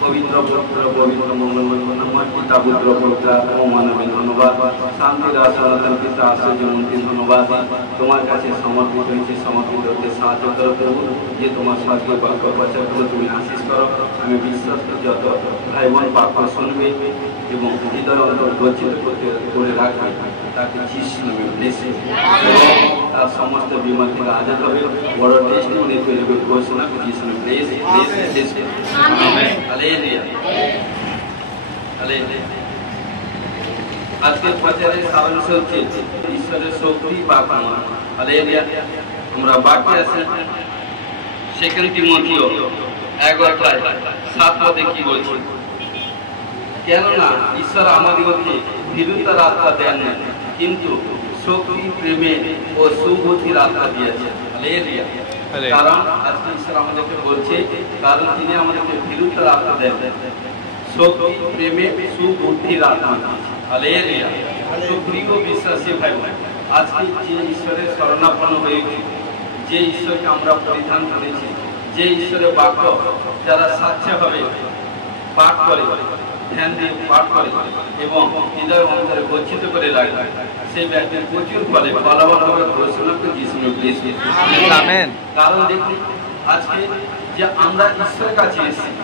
পবিত্র পুত্র পবিত্র মঙ্গলময় নামে পিতা পুত্র পবিত্র আত্মা মানবে ধন্যবাদ। শান্তির আশীর্বাদ পিতা আশ্চর্য মন্ত্রী ধন্যবাদ। তোমার কাছে সমর্পিত হয়েছে, সমর্পিত হতে সাহায্য করো প্রভু, যে তোমার স্বর্গীয় বাক্য প্রচারগুলো তুমি আশীষ করো। আমি বিশ্বাস করি যত ভাই বোন বাক্য শুনবে এবং হৃদয় অন্তর গচ্ছিত করে রাখবে, তাকে যিশু নামে ব্লেসে তার সমস্ত বিমার থেকে আজাদ হবে, বড় টেস্ট মনে তৈরি করে ঘোষণা করে যিশু নামে ব্লেসে ব্লেসে আমেন। Hallelujah hallelujah. আজকের প্রচারের সারাংশ হচ্ছে ঈশ্বরের শক্তি বা ক্ষমতা। হালেলুয়া। আমরা বাক্যে আছি সেকেন্ড তিমথিও 1:7 কি বলছি, কেননা ঈশ্বর আমাদিগকে ভীরুতার আত্মা দেন না, কিন্তু শক্তি, প্রেমে ও সুবুদ্ধির আত্মা দিয়েছেন। হালেলুয়া। কারণ আজকে ঈশ্বর আমাদেরকে বলছে, কারণ তিনি আমাদেরকে ভীরুতার আত্মা দেন, শক্তি, প্রেমে, সুবুদ্ধির আত্মা। হালেলুয়া। প্রিয় বিশ্বাসী ভাই বোন, আজকে যে ঈশ্বরের শরণাপন্ন হয়েছে, যে ঈশ্বরকে আমরা পরিধান করেছি, যে ঈশ্বরের বাক্য যারা স্বেচ্ছাভাবে পাঠ করে, ধ্যান দিয়ে পাঠ করে এবং হৃদয় অন্তরে গচ্ছিত করে রাখে, সেই ব্যক্তির প্রচুর ফলে ফলাফল হবে ঘোষণা করে যিশু আমেন। কারণ দেখুন আজকে যে আমরা ঈশ্বরের কাছে এসেছি,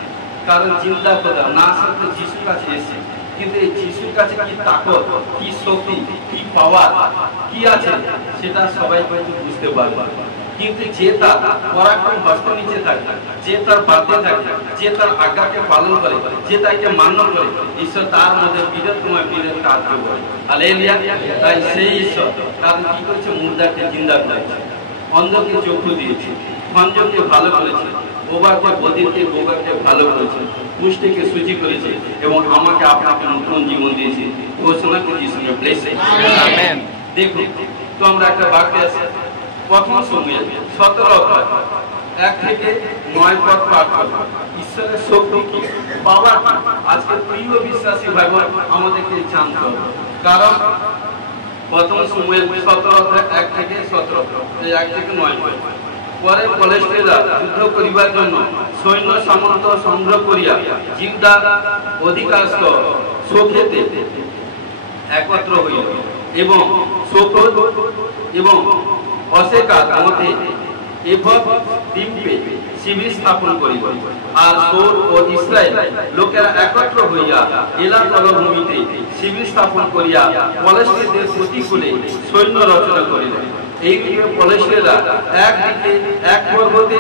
কারণ চিন্তা কথা না সত্য যিশুর কাছে এসেছি, কিন্তু এই যিশুর কাছে কি তাকত, কি শক্তি, কি পাওয়ার কি আছে সেটা সবাই হয়তো বুঝতে পারবে, কিন্তু যে তার পরাক্রম হস্ত নিচে থাকে, যে তার বাধ্যে থাকে, যে তার আজ্ঞাকে পালন করে, যে তাকে মান্য করে, ঈশ্বর তার মধ্যে বীরত্বময় বীরের কাজ করে। হালেলুয়া। তাই সেই ঈশ্বর কারণ কি করেছে, মুর্দাকে জিন্দা করেছে, অন্ধকে চক্ষু দিয়েছে, খঞ্জকে ভালো করেছে, বোবাকে বধিরকে বোবাকে ভালো করেছে, পুষ্টিকে সূচি করেছে এবং আমাকে আপনাকে নতুন জীবন দিয়েছে। ঘোষণা করে যিশু ব্লেসে আমেন। দেখুন তো আমরা একটা বাক্যে আছে, প্রথম সময়ে 17:1-9 পদ পাঠ করব। ঈশ্বরের শক্তি কি, পাওয়ার কি, আজকে প্রিয় বিশ্বাসী ভাই বোন আমাদেরকে জানতে হবে। কারণ প্রথম সময়ে 17:1-17 পরে ফিলিস্তিনরা যুদ্ধ করিবার জন্য সৈন্য সামন্ত সংগ্রহ করিয়া জিহ্বার অধিকাংশ শোকেতে একত্র হইল এবং শোকত এবং অশেকার মধ্যে এফদ দ্বীপে শিবির স্থাপন করিব। আর সৌর ও ইসরায়েল লোকেরা একত্র হইয়া এলা তলভূমিতে শিবির স্থাপন করিয়া ফলিস্তিনদের প্রতিকূলে সৈন্য রচনা করিল। এইদিকে ফলিস্তিনরা একদিকে এক পর্বতে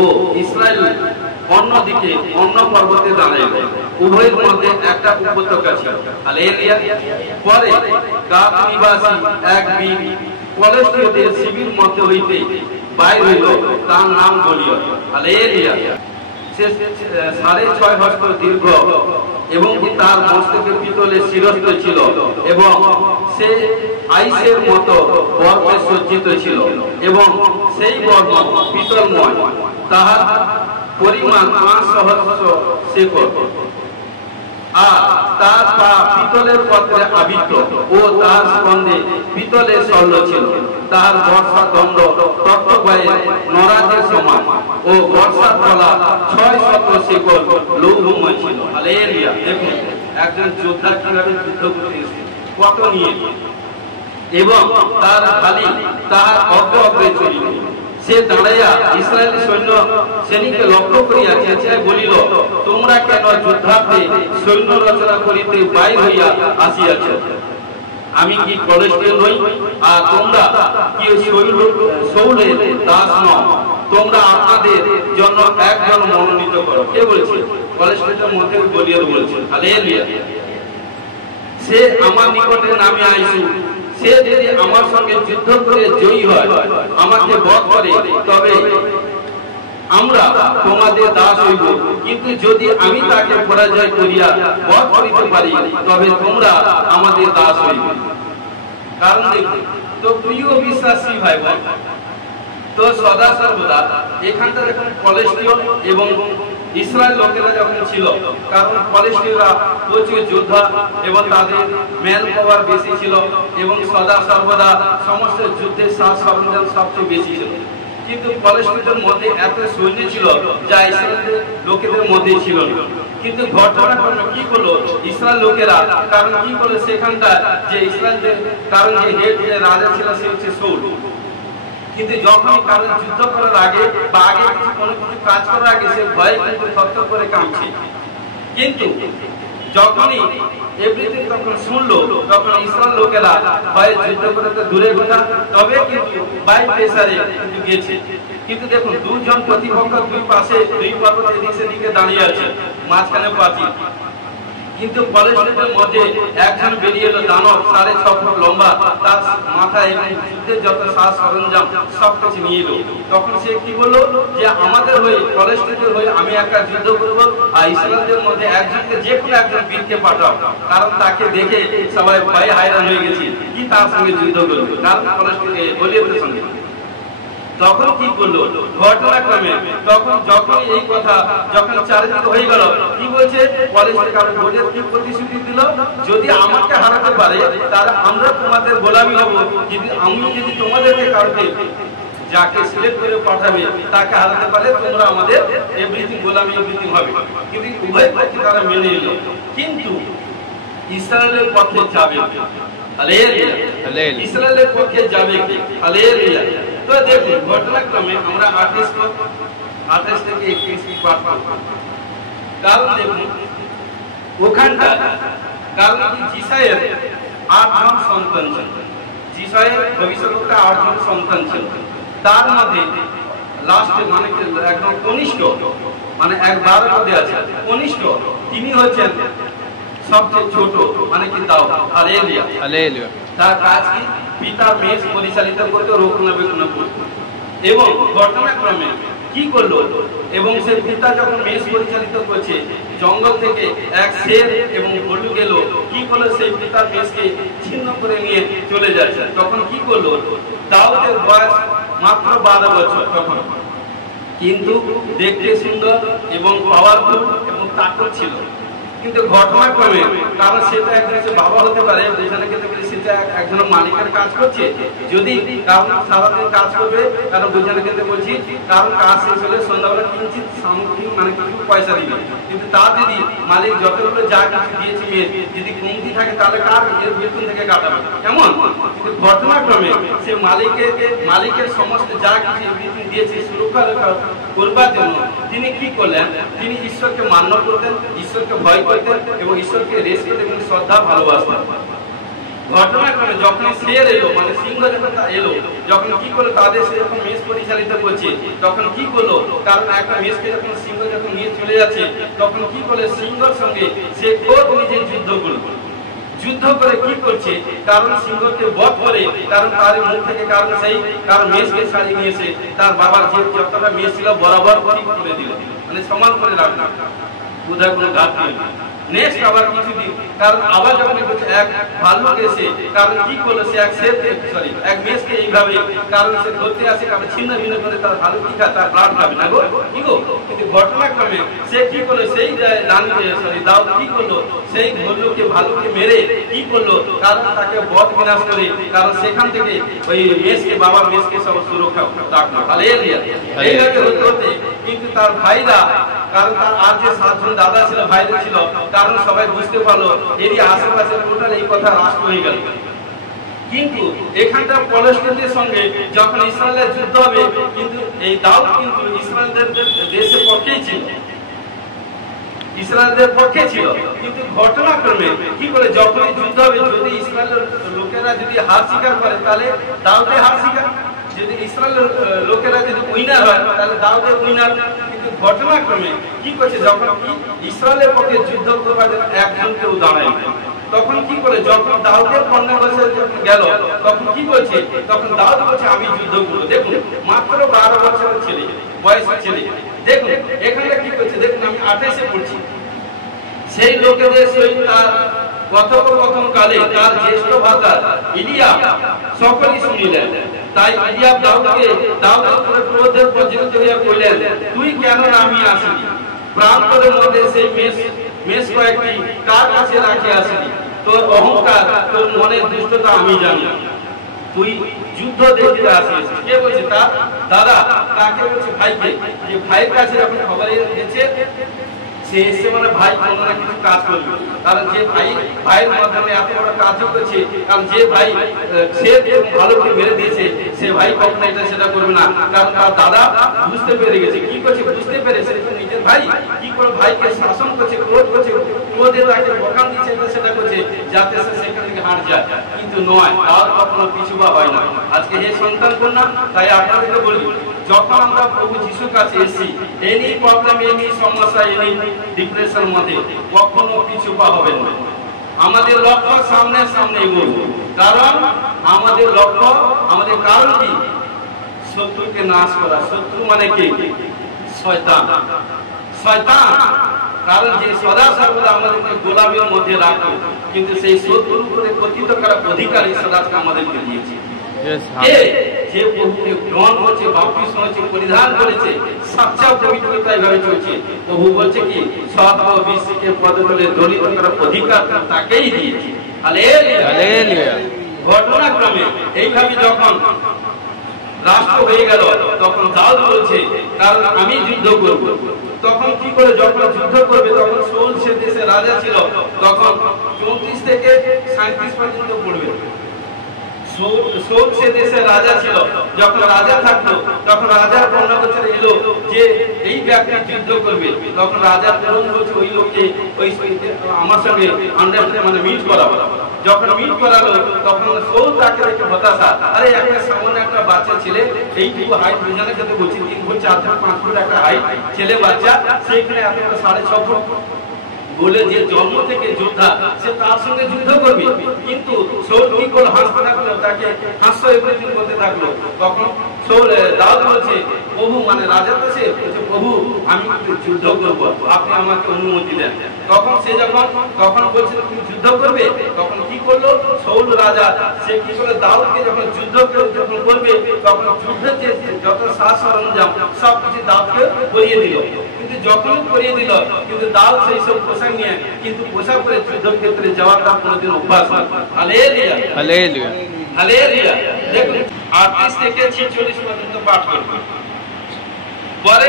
ও ইসরায়েল অন্যদিকে অন্য পর্বতে দাঁড়াইল, উভয়ের মধ্যে একটা উপত্যকা ছিল। হালেলুয়া। পরে গাদ নিবাসী এক বীর ফলিস্তিনদের শিবির মধ্যে হইতে বাইর হইল, তার নাম গলিয়ত। হালেলুয়া। সে 6.5 হস্ত দীর্ঘ এবং তার মস্তকে পিতলের শিরস্ত ছিল এবং সে আইসের মতো বর্মে সজ্জিত ছিল এবং সেই বর্ম পিতলময়, তাহার পরিমাণ 5 সহস্র শেকল, আর তার পা পিতলের পত্রে আবৃত ও তার স্কন্ধে পিতলের শল্য ছিল। তার বর্ষা দণ্ড তত্ত্ববায়ে নরাজের সমান ও বর্ষার তলা 600 শেকল লৌহময় ছিল। হালেলুয়া। দেখুন একজন যোদ্ধা কিভাবে যুদ্ধ করতে কত নিয়ে এবং তার খালি তাহার অগ্রে অগ্রে চলিল। সে দাঁড়াইয়া ইসরায়েলি সৈন্য সেদিকে লক্ষ্য করিয়া চেঁচাইয়া বলিল, তোমরা কেন যুদ্ধার্থে সৈন্য রচনা করিতে বাইর হইয়া আসিয়াছ? আমি কি ফলিস্তিন নই? আর তোমরা কি শৌলের দাস নও? তোমরা আপনাদের জন্য একজন মনোনীত করো। কে বলছে? ফলিস্তিনের মধ্যে গলিয়ত বলছে। হালেলুয়া। সে আমার নিকটে নামে আইসু, সে যদি আমার সঙ্গে যুদ্ধ করে জয়ী হয়, আমাকে বধ করে, তবে আমরা তোমাদের দাস হইব, কিন্তু যদি আমি তাকে পরাজয় করিয়া বধ করিতে পারি, তবে তোমরা আমাদের দাস হইবে। কারণ দেখুন তো প্রিয় বিশ্বাসী ভাই বোন, তো সদা সর্বদা এখানটা দেখুন ফলিস্তিন এবং ইসরায়েল লোকেরা যখন ছিল, কারণ ফলিস্তিনরা প্রচুর যোদ্ধা এবং তাদের ম্যান পাওয়ার বেশি ছিল এবং সদা সর্বদা সমস্ত যুদ্ধের সাজ সরঞ্জাম সবচেয়ে বেশি ছিল। কিন্তু পলেষ্টীনদের মধ্যে এত সৈন্য ছিল যা ইসরায়েলের লোকেদের মধ্যে ছিল না। কিন্তু ঘটনাক্রমে কি করলো ইসরায়েল লোকেরা, কারণ কি করলো সেখানটা যে ইসরায়েলের কারণ যে হেড যে রাজা ছিল সে হচ্ছে শাউল। কিন্তু যখন কারণ যুদ্ধ করার আগে বা আগে কোনো কিছু কাজ করার আগে সে ভয়ে কিন্তু থরথর করে কাঁপছে। কিন্তু যখনই এভরিথিং তখন শুনলো তখন ইসরায়েল লোকেরা ভয়ে যুদ্ধ করতে দূরে কথা, তবে কিন্তু বাই প্রেসারে কিন্তু গিয়েছে। কিন্তু দেখুন দুজন প্রতিপক্ষ দুই পাশে দুই পর্বত এদিক সেদিকে দাঁড়িয়ে আছে, মাঝখানে প্রাচীর। কিন্তু পলেষ্টীনদের মধ্যে একজন বেরিয়ে এলো দানব, 6.5 ফুট লম্বা, তার মাথায় এবং যুদ্ধের যত সাজ সরঞ্জাম সব কিছু নিয়ে এলো। তখন সে কি বললো যে আমাদের হয়ে পলেষ্টীনদের হয়ে আমি একা যুদ্ধ করবো, আর ইসরায়েলদের মধ্যে একজনকে যে কোনো একজন বীরকে পাঠাও, কারণ তাকে দেখে সবাই ভয়ে হায়রান হয়ে গেছে কি তার সঙ্গে যুদ্ধ করবে, কারণ পলেষ্টীনে গলিয়তের সঙ্গে। তখন কি করলো ঘটনাক্রমে তখন যখন এই কথা যখন চারিদিকে হয়ে গেল, কি বলছে পলেষ্টীন কারণ ভোটের কি প্রতিশ্রুতি দিল, যদি আমাকে হারাতে পারে তাহলে আমরা তোমাদের গোলামি হব, যদি তোমাদেরকে কাউকে যাকে সিলেক্ট করে পাঠাবে তাকে হারাতে পারে তোমরা আমাদের এভরিথিং গোলামি এভরিথিং হবে। কিন্তু উভয় পক্ষে তারা মেনে নিল, কিন্তু ইসরায়েলের পক্ষে যাবে হালেলুয়া, ইসরায়েলের পক্ষে যাবে হালেলুয়া। তো দেখুন ঘটনাক্রমে আমরা 28 থেকে 31 পাঠ করব। কারণ দেখুন ওখানটা কারণ জিসায়ের 8 জন সন্তান ছিল, জিসায়ের ভবিষ্যৎবক্তা 8 জন সন্তান ছিল। তার মধ্যে লাস্টে মানে একদম কনিষ্ঠ, মানে 12 পদে আছে কনিষ্ঠ, তিনি হচ্ছেন সবচেয়ে ছোট, মানে কি দাউদ। Hallelujah hallelujah. তার কাজ কি পিতার মেষ পরিচালিত করতে, রক্ষণাবেক্ষণ করতে। এবং ঘটনাক্রমে কি করলো, এবং সে পিতা যখন মেষ পরিচালিত করছে জঙ্গল থেকে এক শের এবং ভালুক এলো, কি করলো সেই পিতার মেষকে ছিন্ন করে নিয়ে চলে যাচ্ছে। তখন কি করলো দাউদের বয়স মাত্র 12 বছর তখন, কিন্তু দেখতে সুন্দর এবং পাওয়ারফুল এবং তাকত ছিল। কিন্তু ঘটনাক্রমে কারণ সেটা একজন বাবা হতে পারে, যেখানে সেটা একজন মালিকের কাজ করছে, যদি কারণ সারাদিন কাজ করবে, কারণ বোঝানো ক্ষেত্রে বলছি কারণ কাজ শেষ হলে সন্ধ্যাবেলা কিঞ্চিত সামগ্রী মানে কিছু পয়সা দিবে। কিন্তু তার যদি মালিক যতগুলো যা কিছু দিয়েছে মেয়ে যদি কমতি থাকে তাহলে কার বেতন থেকে কাটাবে এমন। কিন্তু ঘটনাক্রমে সে মালিকের সমস্ত যা কিছু দিয়েছে সুরক্ষা করবার জন্য তিনি কি করলেন, তিনি ঈশ্বরকে মান্য করতেন, ঈশ্বরকে ভয় করতেন এবং ঈশ্বরকে রেসপেক্ট এবং শ্রদ্ধা ভালোবাসতেন। ঘটনাক্রমে যখন শের এলো মানে সিংহ যখন এলো, যখন কি করলো তাদের সে যখন মেষ পরিচালিত করছে, তখন কি করলো কারণ একটা মেষকে যখন সিংহ যখন নিয়ে চলে যাচ্ছে, তখন কি করলো সিংহর সঙ্গে সে খোদ নিজে যুদ্ধ করলো। যুদ্ধ করে কি করছে কারণ সিংহকে বধ করে, কারণ তার মুখ থেকে কারণ সেই কারণ মেষকে ছাড়িয়ে নিয়েছে, তার বাবার যে যতটা মেষ ছিল বরাবর ঠিক করে দিল, মানে সমান করে রাখলো, কোথায় কোনো ঘাট নেই। নেক্সট আবার কিছু দিন কারণ আবার যখন এক ভাল্লুক এসে কারণ কি করলো সে এক শেরকে এক মেষকে এইভাবে কারণ সে ধরতে আসে, কারণ ছিন্ন ভিন্ন করে তার ভালুক কি খায়, তার ব্লাড খাবে না গো কি গো। কিন্তু ঘটনাক্রমে সে কি করলো সেই দাউদ কি করলো সেই ভালুককে মেরে কি করলো কারণ তাকে বধ বিনাশ করে, কারণ সেখান থেকে ওই মেষকে বাবা মেষকে সব সুরক্ষা রাখলো। হালেলুয়া। এইভাবে হতে হতে কিন্তু তার ভাইরা কারণ তার আর যে 7 জন দাদা ছিল ভাইরা ছিল, কারণ সবাই বুঝতে পারলো এরই আশেপাশে টোটাল এই কথা রাষ্ট্র হয়ে গেল। কিন্তু এখানটা পলেষ্টীনদের সঙ্গে যখন ইসরায়েলের যুদ্ধ হবে, কিন্তু এই দাউদ কিন্তু ইসরায়েলদের দেশের পক্ষেই ছিল, ইসরায়েলদের পক্ষে ছিল। কিন্তু ঘটনাক্রমে কি করে যখনই যুদ্ধ হবে, যদি ইসরায়েলের লোকেরা যদি হার স্বীকার করে তাহলে দাউদের হার স্বীকার, যদি ইসরায়েলের লোকেরা যদি উইনার হয় তাহলে দাউদের উইনার। কিন্তু ঘটনাক্রমে কি করছে যখন কি ইসরায়েলের পক্ষে যুদ্ধ করবার জন্য একজনকেও দাঁড়ায়, তখন কি করে যখন দাউদের 15 বছর গেল তখন কি বলছে, তখন দাউদ বলছে আমি যুদ্ধ করবো। দেখুন মাত্র 12 বছরের ছেলে, বয়সের ছেলে। দেখুন এখানে কি করছে, দেখুন আমি 28-এ পড়ছি, সেই লোকেদের সহিত তার কথোপকথন কালে তার জ্যেষ্ঠ ভ্রাতা ইলিয়াব সকলেই শুনিলেন। তাই ইলিয়াব দাউদের উপরে ক্রোধে প্রজ্বলিত হইয়া কইলেন, তুই কেন নামিয়া আসিলি? প্রান্তরের মধ্যে সেই মেষ কয়েকটি কার কাছে রাখিয়া আসিলি? তোর অহংকার, তোর মনের দুষ্টতা আমি জানি। তুই যুদ্ধ দেখতে আসিস। কে বলছে? তার দাদা। তাকে বলছে ভাইকে, যে ভাইয়ের কাছে যখন খবর এসেছে, সে এসে মানে ভাই কোনো না কিছু কাজ করবে, কারণ যে ভাইয়ের মাধ্যমে এত বড় কাজ করছে, কারণ যে ভাই সে ভালো করে মেরে দিয়েছে, সে ভাই কখনো এটা সেটা করবে না, কারণ তার দাদা বুঝতে পেরে গেছে। কি করছে? বুঝতে পেরেছে নিজের ভাই কি করে ভাইকে শাসন করছে, ক্রোধ করছে, ক্রোধে তাকে বকান দিচ্ছে, এটা সেটা করছে, যাতে সে সেখান থেকে হাঁট যায়। কিন্তু নয়, তার কখনো পিছুপা হয় না। আজকে হে সন্তান কন্যা, তাই আপনাদেরকে বলি, যখন আমরা প্রভু যিশুর কাছে এসেছি, এনি প্রবলেম, এনি সমস্যা, এনি ডিপ্রেশন মধ্যে কখনো পিছুপা হবে না। আমাদের লক্ষ্য সামনে সামনে এগোবো, কারণ আমাদের লক্ষ্য, আমাদের কারণ কি? শত্রুকে নাশ করা। শত্রু মানে কি? শয়তান। শয়তান কারণ যে সদা সর্বদা আমাদেরকে গোলামের মধ্যে রাখে, কিন্তু সেই শত্রুর উপরে পতিত করার অধিকারী সদাকে আমাদেরকে দিয়েছে। যে প্রভুকে গ্রহণ করছে, বাপ্তিস্ম হচ্ছে, পরিধান করেছে, সাচ্চা পবিত্রতায় ভাবে চলছে, প্রভু বলছে কি সর্ব বিশ্বকে পদতলে দলিত করার অধিকার তাকেই দিয়েছে। হালেলুয়া। ঘটনাক্রমে এইভাবে যখন রাষ্ট্র হয়ে গেল, তখন দাউদ বলছে, কারণ আমি যুদ্ধ করব। তখন কি করে? যখন যুদ্ধ করবে, তখন শাউল সে দেশে রাজা ছিল, তখন 34 থেকে 37 পর্যন্ত পড়বে। শাউল সে দেশে রাজা ছিল, যখন রাজা থাকলো, তখন রাজার 15 বছর এলো যে এই ব্যক্তি যুদ্ধ করবে, তখন রাজা তরুণ বলছে ওই লোককে ওই আমার সঙ্গে মানে মিট করাবো। যখন মিট করালো, তখন শাউল তাকে দেখে হতাশা, আরে একটা সামান্য একটা বাচ্চা ছেলে, এইটুকু হাইট, দুজনের সাথে বলছি 3 ফুট 4 ফুট 5 ফুট একটা হাইট ছেলে বাচ্চা, সেইখানে এত 6.5 ফুট বলে যে জন্ম থেকে যোদ্ধা, সে তার সঙ্গে যুদ্ধ করবে। কিন্তু শাউল কি করলো? হাসতে থাকলো, তাকে হাস্য এভরিথিং করতে থাকলো। তখন দাউদ বলছে, প্রভু মানে রাজা কাছে বলছে, প্রভু আমি যুদ্ধ করবো, আপনি আমাকে অনুমতি দেন। তখন সে তখন বলছে তুমি যুদ্ধ করবে। তখন কি করলো শাউল রাজা? সে কি করলো? দাউদকে যখন যুদ্ধ করবে, তখন যুদ্ধের যে যত সাজ সরঞ্জাম সবকিছু দাউদকে করিয়ে দিল। কিন্তু যখন করিয়ে দিল, কিন্তু দাউদ সেই সব পোশাক নিয়ে, কিন্তু পোশাক পরে যুদ্ধক্ষেত্রে যাওয়ার তার কোনোদিন অভ্যাস হয়। Hallelujah, hallelujah, hallelujah. দেখুন 38 থেকে 46 পর্যন্ত পাঠ করব। পরে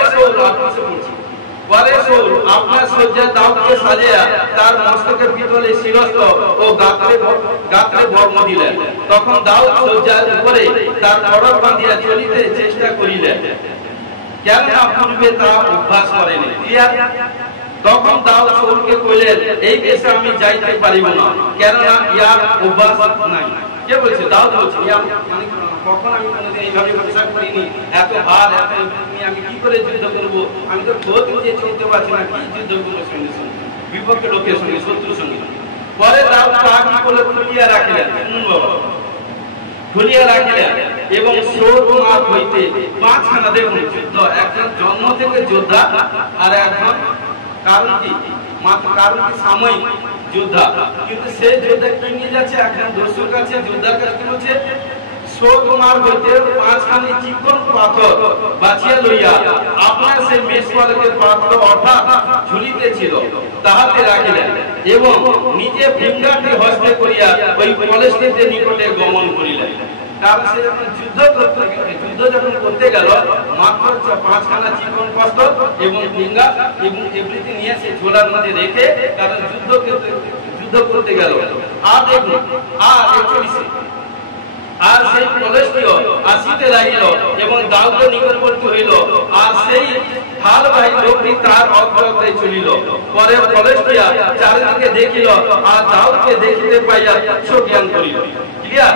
শাউল আপনার সজ্জায় দাউদকে সাজিয়া তার মস্তকে পিতলের শিরস্ত্র ও গাত্রে বর্ম দিলেন। তখন দাউদ সজ্জার উপরে তার খড়গ বাঁধিয়া চলিতে চেষ্টা করিলেন, কেননা পূর্বে তা অভ্যাস করেনি। তখন দাউদ শাউলকে কইলেন, এই দেশে আমি যাইতে পারিব না, কেননা ইহার অভ্যাস নাই। কে বলছে? দাউদ বলছে, মানে কখন আমি কোনোদিন এইভাবে ব্যবসা করিনি, এত ভার, এত আমি কি করে যুদ্ধ করবো? আমি তো খোঁজ নিয়ে চলতে পারছি না, কি যুদ্ধ করবো সঙ্গে সঙ্গে, বিপক্ষে লোকের সঙ্গে, শত্রুর সঙ্গে। পরে দাউদ তাহাকে বলে খুলিয়া রাখিলেন, খুলিয়া রাখিলেন, এবং সোরমার্গ হইতে 5খানা, দেখুন যুদ্ধ, একজন জন্ম থেকে যোদ্ধা, আর একজন কারণ কি মাত্র কারণ কি সাময়িক যোদ্ধা, কিন্তু সেই যোদ্ধা কি নিয়ে যাচ্ছে? একজন দস্যুর কাছে, যোদ্ধার কাছে হচ্ছে সোরমার্গ হইতে 5খানি চিকন পাথর বাছিয়া লইয়া আপনার সেই মেষপালকের পাত্র অর্থাৎ ঝুলিতে ছিল তাহাতে রাখিলেন, এবং নিজে ফিঙ্গারটি হস্তে করিয়া ওই ফিলিস্তিনের নিকটে গমন করিলেন। কারণ সে যখন যুদ্ধ যখন করতে গেল, মাত্র 5খানা চিকন বস্ত্র এবং ফিঙ্গা এবং এভরিথিং নিয়ে সে ঝোলার মধ্যে রেখে, কারণ যুদ্ধ করতে গেল। আর দেখুন, আর 41, আর সেই ফিলিস্তীয় আসিতে লাগিল এবং দাউদের নিকটবর্তী হইল, আর সেই ঢালবাহী লোকটি তার অগ্রগামী চলিল। পরে ফিলিস্তিয়া চারিদিকে দেখিল, আর দাউদকে দেখিতে পাইয়া চোখ জ্ঞান করিল। ক্লিয়ার?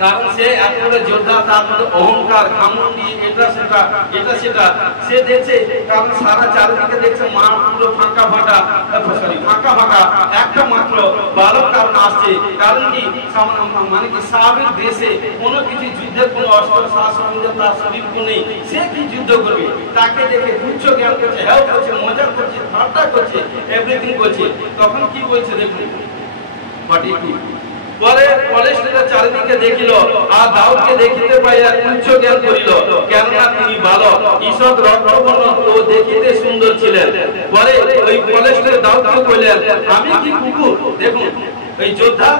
কারণ সে এত বড় যোদ্ধা, তার মধ্যে অহংকার, ঘমন্ডি, এটা সেটা সে দেখছে। কারণ সারা চারিদিকে দেখছে মা পুরো ফাঁকা ফাঁকা, একটা মাত্র বালক কারণ আসছে। কারণ কি? মানে কি সাবেক দেশে কোনো কিছু যুদ্ধের কোনো অস্ত্র সরঞ্জাম তার শরীর নেই, সে কি যুদ্ধ করবে? তাকে দেখে উচ্চ জ্ঞান করছে, হেল্প করছে, মজা করছে, ঠাট্টা করছে, এভরিথিং করছে। তখন কি বলছে দেখুন 42, পরে ফিলিস্তীয়রা চারিদিকে দেখিল, আর দাউদকে দেখিতে পাইয়া উচ্চ জ্ঞান করিল, কেননা তিনি বালক, ঈষৎ রক্তবর্ণ ও দেখিতে সুন্দর ছিলেন। পরে ওই ফিলিস্তীয় দাউদকে কইলেন, আমি কি কুকুর? দেখুন এই যোদ্ধা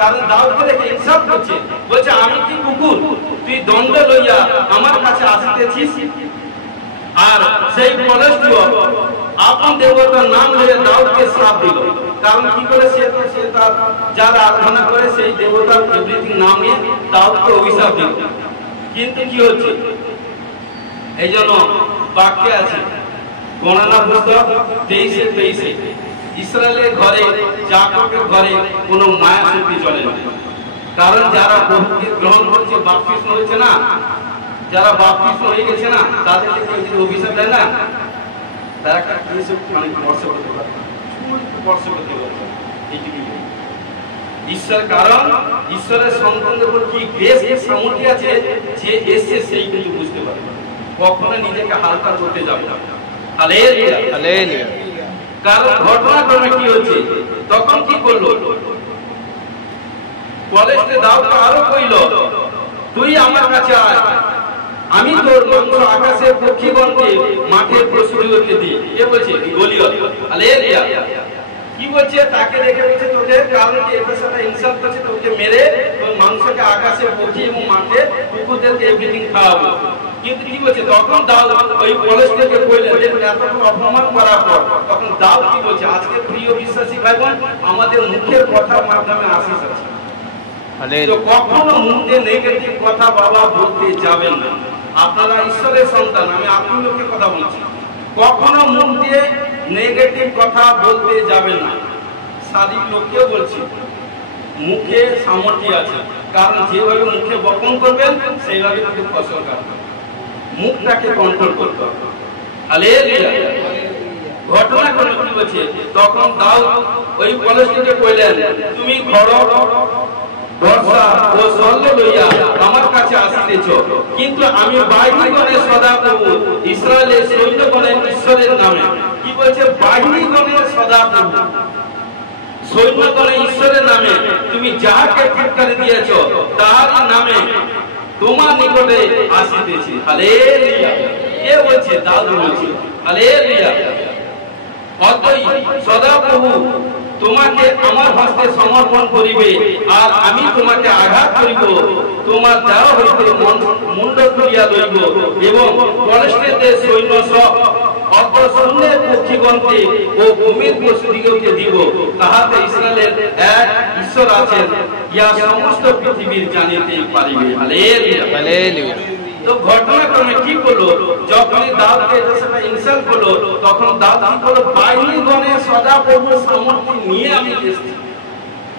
কারণ দাউদকে দেখে ইনসাফ করছে, বলছে আমি কি কুকুর তুই দণ্ড লইয়া আমার কাছে আসিতেছিস? আর সেই ফিলিস্তীয় আপন দেবতার নাম লইয়া দাউদকে শ্রাপ দিল। কারণ কি করে সে তার যারা আরাধনা করে সেই দেবতার এভরিথিং নাম নিয়ে দাউদকে অভিশাপ দিল। কিন্তু কি হচ্ছে, এই জন্য বাক্যে আছে গণনা পুস্তক 23-23 ইসরায়েলের ঘরে যাকবের ঘরে কোনো মায়া শক্তি চলে না। কারণ যারা প্রভুকে গ্রহণ করছে, বাপ্তিস্ম হয়েছে না, যারা বাপ্তিস্ম হয়ে গেছে না, তাদেরকে কেউ যদি অভিশাপ দেয় না, তারা একটা মানে স্পর্শ করতে পারে, স্পর্শ করতে পারে। ঈশ্বর, কারণ ঈশ্বরের সন্তানদের উপর কি বেশ সামর্থ্য আছে, যে এসে সেই কিন্তু বুঝতে পারে, কখনো নিজেকে হালকা করতে যাবে না। Hallelujah hallelujah. কারণ ঘটনাক্রমে কি হচ্ছে, তখন কি করলো, কলেজে দাউদকে আরো কইল তুই আমার কাছে আয়, আমি তোর মাংস আকাশের পক্ষীগণকে মাঠের পশুগুলোকে দিই। কে বলছে? গলিয়ত। হালেলুয়া। কি বলছে? তাকে দেখে বলছে তোকে, কারণ কি এটার সাথে ইনসাল্ট করছে, তোকে মেরে তোর মাংসকে আকাশের পক্ষী এবং মাঠে কুকুরদেরকে এভরিথিং খাওয়াবো। কিন্তু কি বলছে, তখন দাউদ ওই কলেজটাকে কইলেন, দেখুন এতটুকু অপমান করার পর তখন দাউদ কি বলছে, আজকে প্রিয় বিশ্বাসী ভাই বোন, আমাদের মুখের কথার মাধ্যমে আশীষ আছে, তো কখনো মুখে নেগেটিভ কথা বাবা বলতে যাবেন না। আপনারা ঈশ্বরের সন্তান, আমি আপনার লোকের কথা বলছি, কখনো মুখ দিয়ে নেগেটিভ কথা বলতে যাবেন না। সাদিক লোককেও বলছি, মুখে সামর্থ্য আছে, কারণ যেভাবে মুখে বপন করবেন সেইভাবে কিন্তু ফসল কাটবেন। মুখটাকে কন্ট্রোল করতে হবে। হালেলুয়া। ঘটনা কোন কি বলছে, তখন দাউদ ওই কলেজটিকে কইলেন তুমি খড়গ বর্ষা ও শল্য লইয়া আমার কাছে আসিতেছ, কিন্তু আমি বাহিনীগণের সদাপ্রভু ইসরায়েলের সৈন্যগণের ঈশ্বরের নামে। কি বলছে? বাহিনীগণের সদাপ্রভু সৈন্যগণের ঈশ্বরের নামে তুমি যাহাকে ফিটকারি দিয়েছ তাহার নামে তোমার নিকটে আসিতেছি। হালেলুয়া। কে বলছে? দাউদ বলছে। হালেলুয়া। অতই সদাপ্রভু তোমাকে আমার হস্তে সমর্পণ করিবে, আর আমি তোমাকে আঘাত করিব, তোমার দেহ হইতে মুন্ড তুলিয়া লইব, এবং ফিলিস্তীয়দের সৈন্য সব অগ্রসৈন্যের পক্ষীগণকে ও ভূমির পশুদিগকে দিব, তাহাতে ইসরায়েলের এক ঈশ্বর আছেন, ইহা সমস্ত পৃথিবীর জানিতে পারিবে। Hallelujah hallelujah. তো ঘটনাক্রমে কি করলো, যখন দাউদকে ইনসাল্ট করলো, তখন দাউদ কি করলো, বাহিনীগণের সদাপ্রভু সামর্থ্য নিয়ে আমি এসেছি।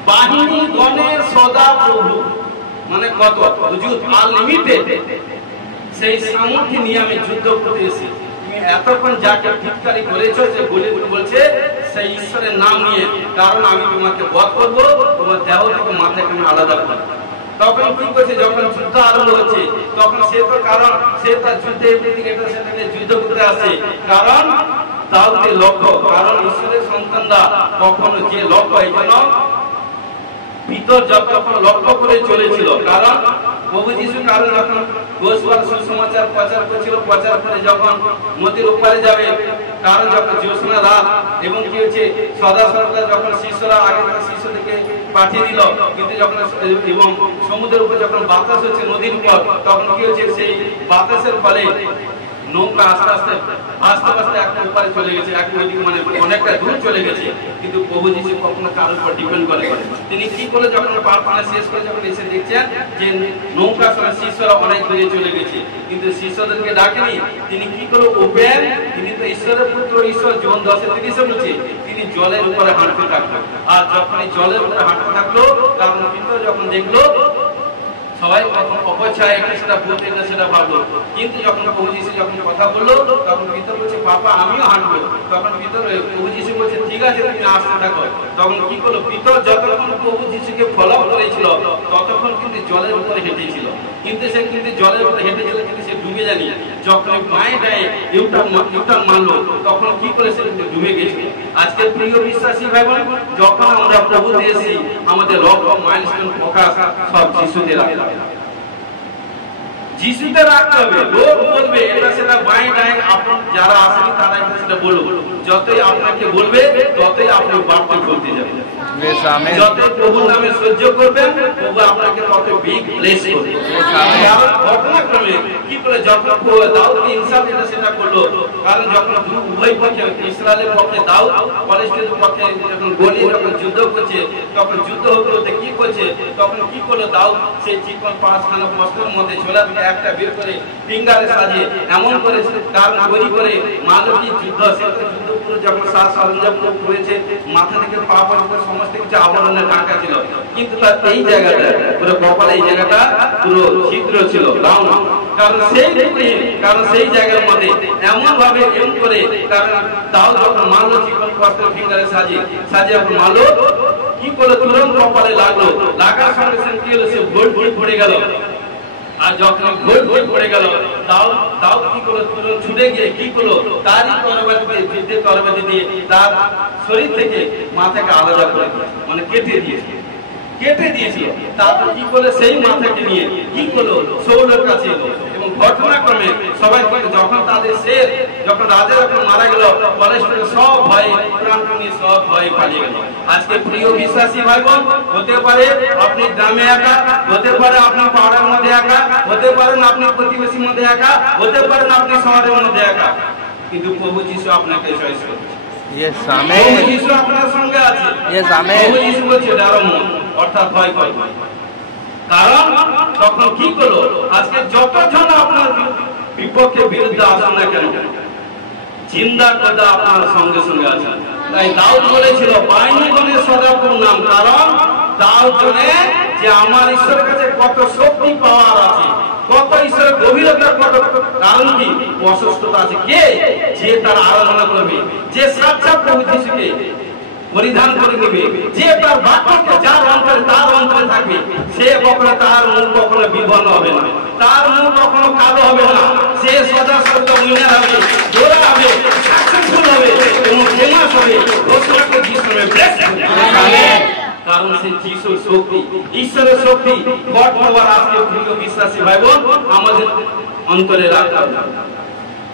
বাহিনীগণের সদাপ্রভু মানে কত? আনলিমিটেড। সেই সামর্থ্য নিয়ে আমি যুদ্ধ করতে এসেছি। তুমি এতক্ষণ যাকে ফিটকারি করেছো, যে বলছে সেই ঈশ্বরের নাম নিয়ে, কারণ আমি তোমাকে বধ করবো, তোমার দেহ থেকে মাথাকে আমি আলাদা করবো। তখন কি করছে, যখন যুদ্ধ আরম্ভ হচ্ছে, তখন সে তো, কারণ সে তার যুদ্ধে যুদ্ধ করতে আসে, কারণ দাউদের লক্ষ্য, কারণ ঈশ্বরের সন্তানরা কখনো যে লক্ষ্য, এই জন্য ভিতর যখন লক্ষ্য করে চলেছিল, কারণ প্রভু যিশু কারণ যখন গোস্বাল সুসমাচার প্রচার করছিল, প্রচার করে যখন নদীর ওপারে যাবে, কারণ যখন জ্যোৎস্না রাত এবং কি হচ্ছে সদা সর্বদা যখন শিষ্যরা আগে শিষ্যদেরকে পাঠিয়ে দিল, কিন্তু যখন এবং সমুদ্রের উপর যখন বাতাস হচ্ছে নদীর উপর, তখন কি হচ্ছে সেই বাতাসের ফলে নৌকা আস্তে আস্তে আস্তে আস্তে একটা উপরে চলে গেছে, এক ওইদিকে মানে অনেকটা দূর চলে গেছে। কিন্তু প্রভু যিশু কখনো কারোর উপর ডিপেন্ড করে, তিনি কি করে যখন প্রার্থনা শেষ করে যখন এসে দেখছেন যে নৌকা শিষ্যরা অনেক দূরে চলে গেছে, কিন্তু শিষ্যদেরকে ডাকেনি, তিনি কি করে ওপেন, তিনি তো ঈশ্বরের পুত্র, ঈশ্বর জন 10:30 বলছে, তিনি জলের উপরে হাঁটতে থাকলো। আর যখন এই জলের উপরে হাঁটতে থাকলো, কারণ কিন্তু যখন দেখলো সবাই অপছায় একটা সেটা বলতে না সেটা ভাবলো, কিন্তু যখন প্রভু যিশু যখন কথা বললো, তখন ভিতর বলছে বাবা আমিও হাঁটবো। তখন ভিতর প্রভু যিশু বলছে ঠিক আছে তুমি আসতে থাকো। তখন কি করলো, ভিতর যতক্ষণ প্রভু যিশুকে ফলো করেছিল ততক্ষণ কিন্তু জলের উপরে হেঁটেছিল, কিন্তু সে কিন্তু জলের উপরে হেঁটেছিল, কিন্তু সে ডুবে যায়নি। যখন মায়ের গায়ে ইউটার্ন মারলো, তখন কি করে সে ডুবে গেছিল। আজকে প্রিয় বিশ্বাসী ভাই বোন, যখন আমরা প্রভুতে এসেছি, আমাদের লক্ষ্য মাইলস্টোন ফোকাস সব যিশুতে রাখতে হবে, যিশুতে রাখতে হবে। লোক বলবে এটা সেটা বাই ডাই, আপন যারা আসেনি তারা এটা সেটা বলবো, যতই আপনাকে বলবে ততই আপনি বাড়তে করতে যাবেন। যত প্রভুর নামে সহ্য করবেন প্রভু আপনাকে তত বিগ ব্লেস করবে। ঘটনাক্রমে কি করে যখন দাউদ ইনসাফ এটা সেটা করলো, কারণ যখন উভয় পক্ষে ইসরায়েলের পক্ষে দাউদ, ফিলিস্তিনের পক্ষে যখন গলিয়ে যখন যুদ্ধ করছে, তখন যুদ্ধ হতে হতে কি করছে, তখন কি করলো দাউদ, সেই চিকন পাঁচখানা বস্ত্রের মধ্যে ঝোলা থেকে একটা বের করে ফিঙ্গারে সাজিয়ে এমন করে কারণ তৈরি করে মালবী যুদ্ধ যুদ্ধ পুরো যখন সাজ সরঞ্জাম রয়েছে, মাথা থেকে পা পর্যন্ত সমস্ত কিছু আবরণে ঢাকা ছিল, কিন্তু তার এই জায়গাটা পুরো কপালে এই জায়গাটা পুরো ছিদ্র ছিল, কারণ সেই জায়গার মধ্যে এমন ভাবে এম করে কারণ দাউদ যখন মারলো চিকন বস্ত্র ফিঙ্গারে সাজিয়ে মারলো, কি করলো তুরন্ত কপালে লাগলো, লাগার সঙ্গে সঙ্গে কি হলো, সে ভোট পড়ে গেল। আর যখন ভোট পড়ে গেল, দাউদ কি করলো, তুরন্ত ছুটে গিয়ে কি করলো, তারই তরবারি দিয়ে তার শরীর থেকে মাথাকে আলাদা করে মানে কেটে দিয়েছিল। তারপর কি করলো, সেই মাথাকে নিয়ে কি করলো, শৌলের কাছে এলো এবং ঘটনাক্রমে সবাই যখন তাদের শের যখন রাজা যখন মারা গেল, ফিলিস্তিনের সব ভয় প্রাণ নিয়ে সব ভয় পালিয়ে গেল। আজকে প্রিয় বিশ্বাসী ভাই বোন, হতে পারে আপনি গ্রামে একা, হতে পারে আপনি পাড়ার মধ্যে একা, হতে পারেন আপনি প্রতিবেশীর মধ্যে একা, হতে পারেন আপনি শহরের মধ্যে একা, কিন্তু প্রভু যিশু আপনাকে চয়েস করছে। প্রভু যিশু আপনার সঙ্গে আছে। প্রভু যিশু বলছে ডরো মত, অর্থাৎ ভয় করো না। কারণ তখন কি করলো, আজকে যতজন আপনার বিপক্ষে বিরুদ্ধে আসুন না কেন, জিন্দা খোদা আপনার সঙ্গে সঙ্গে আছে। তাই দাউদ বলেছিল পাইনি গণের সদাপুর নাম, কারণ দাউদ জানে যে আমার ঈশ্বরের কাছে কত শক্তি পাওয়ার আছে, কত ঈশ্বরের গভীরতা, কত কারণ কি অসুস্থতা আছে। কে যে তার আরাধনা করবে, যে সাক্ষাৎ প্রভু যিশুকে পরিধান করে নেবে, যে তার বাক্যকে যার অন্তরে তার অন্তরে থাকবে, সে কখনো তার মুখ কখনো বিবর্ণ হবে না, তার মুখ কখনো কালো হবে না, সে সদা সত্য মনে হবে, জোড়া হবে, সাকসেসফুল হবে এবং ফেমাস হবে, ঘোষণাকে যিশুর ব্লেস হবে। কারণ সে যিশুর শক্তি, ঈশ্বরের শক্তি গড পাওয়ার আজকে প্রিয় বিশ্বাসী ভাই বোন আমাদের অন্তরে রাখতে হবে।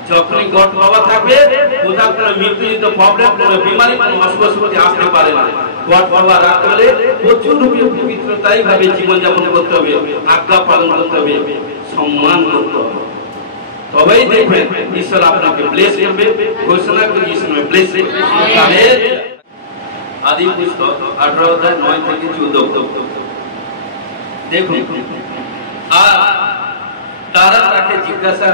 যখনই গড পাওয়া থাকবে, কোথাও কোনো মৃত্যুজনিত প্রবলেম, কোনো বিমারি, কোনো অসুস্থতা আসতে পারে না। গড পাওয়া রাখতে হলে প্রচুর রূপে পবিত্রতাই ভাবে জীবনযাপন করতে হবে, আজ্ঞা পালন করতে হবে, সম্মান করতে হবে, তবেই দেখবেন ঈশ্বর আপনাকে ব্লেস করবে। ঘোষণা করে ঈশ্বর ব্লেস করবে। আদি পুস্তক 18 অধ্যায় 9 থেকে 14 দেখুন। আর তারা তাকে জিজ্ঞাসা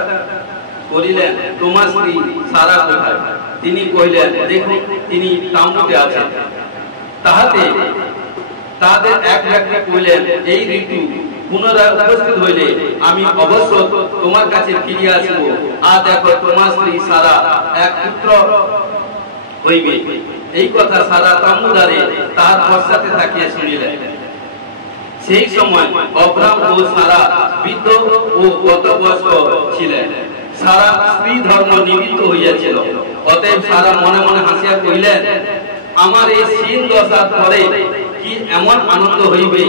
করিলেন, তোমার স্ত্রী সারা কোথায়? তিনি কহিলেন, দেখুন তিনি তাঁবুতে আছেন। তাদের এক ব্যক্তি কহিলেন, এই ঋতু পুনরায় উপস্থিত হইলে আমি অবশ্য তোমার কাছে ফিরে আসব, আর দেখো তোমার স্ত্রী সারা এক পুত্র হইবে। এই কথা সারা তাঁবুদারে তাহার পশ্চাতে থাকিয়া শুনিলেন। সেই সময় অব্রাম ও সারা বৃদ্ধ ও গতবয়স্ক ছিলেন। সারা স্ত্রী ধর্ম নিমিত্ত হইয়াছিল। অতএব সারা মনে মনে হাসিয়া কহিলেন, আমার এই শীন দশার পরে কি এমন আনন্দ হইবে,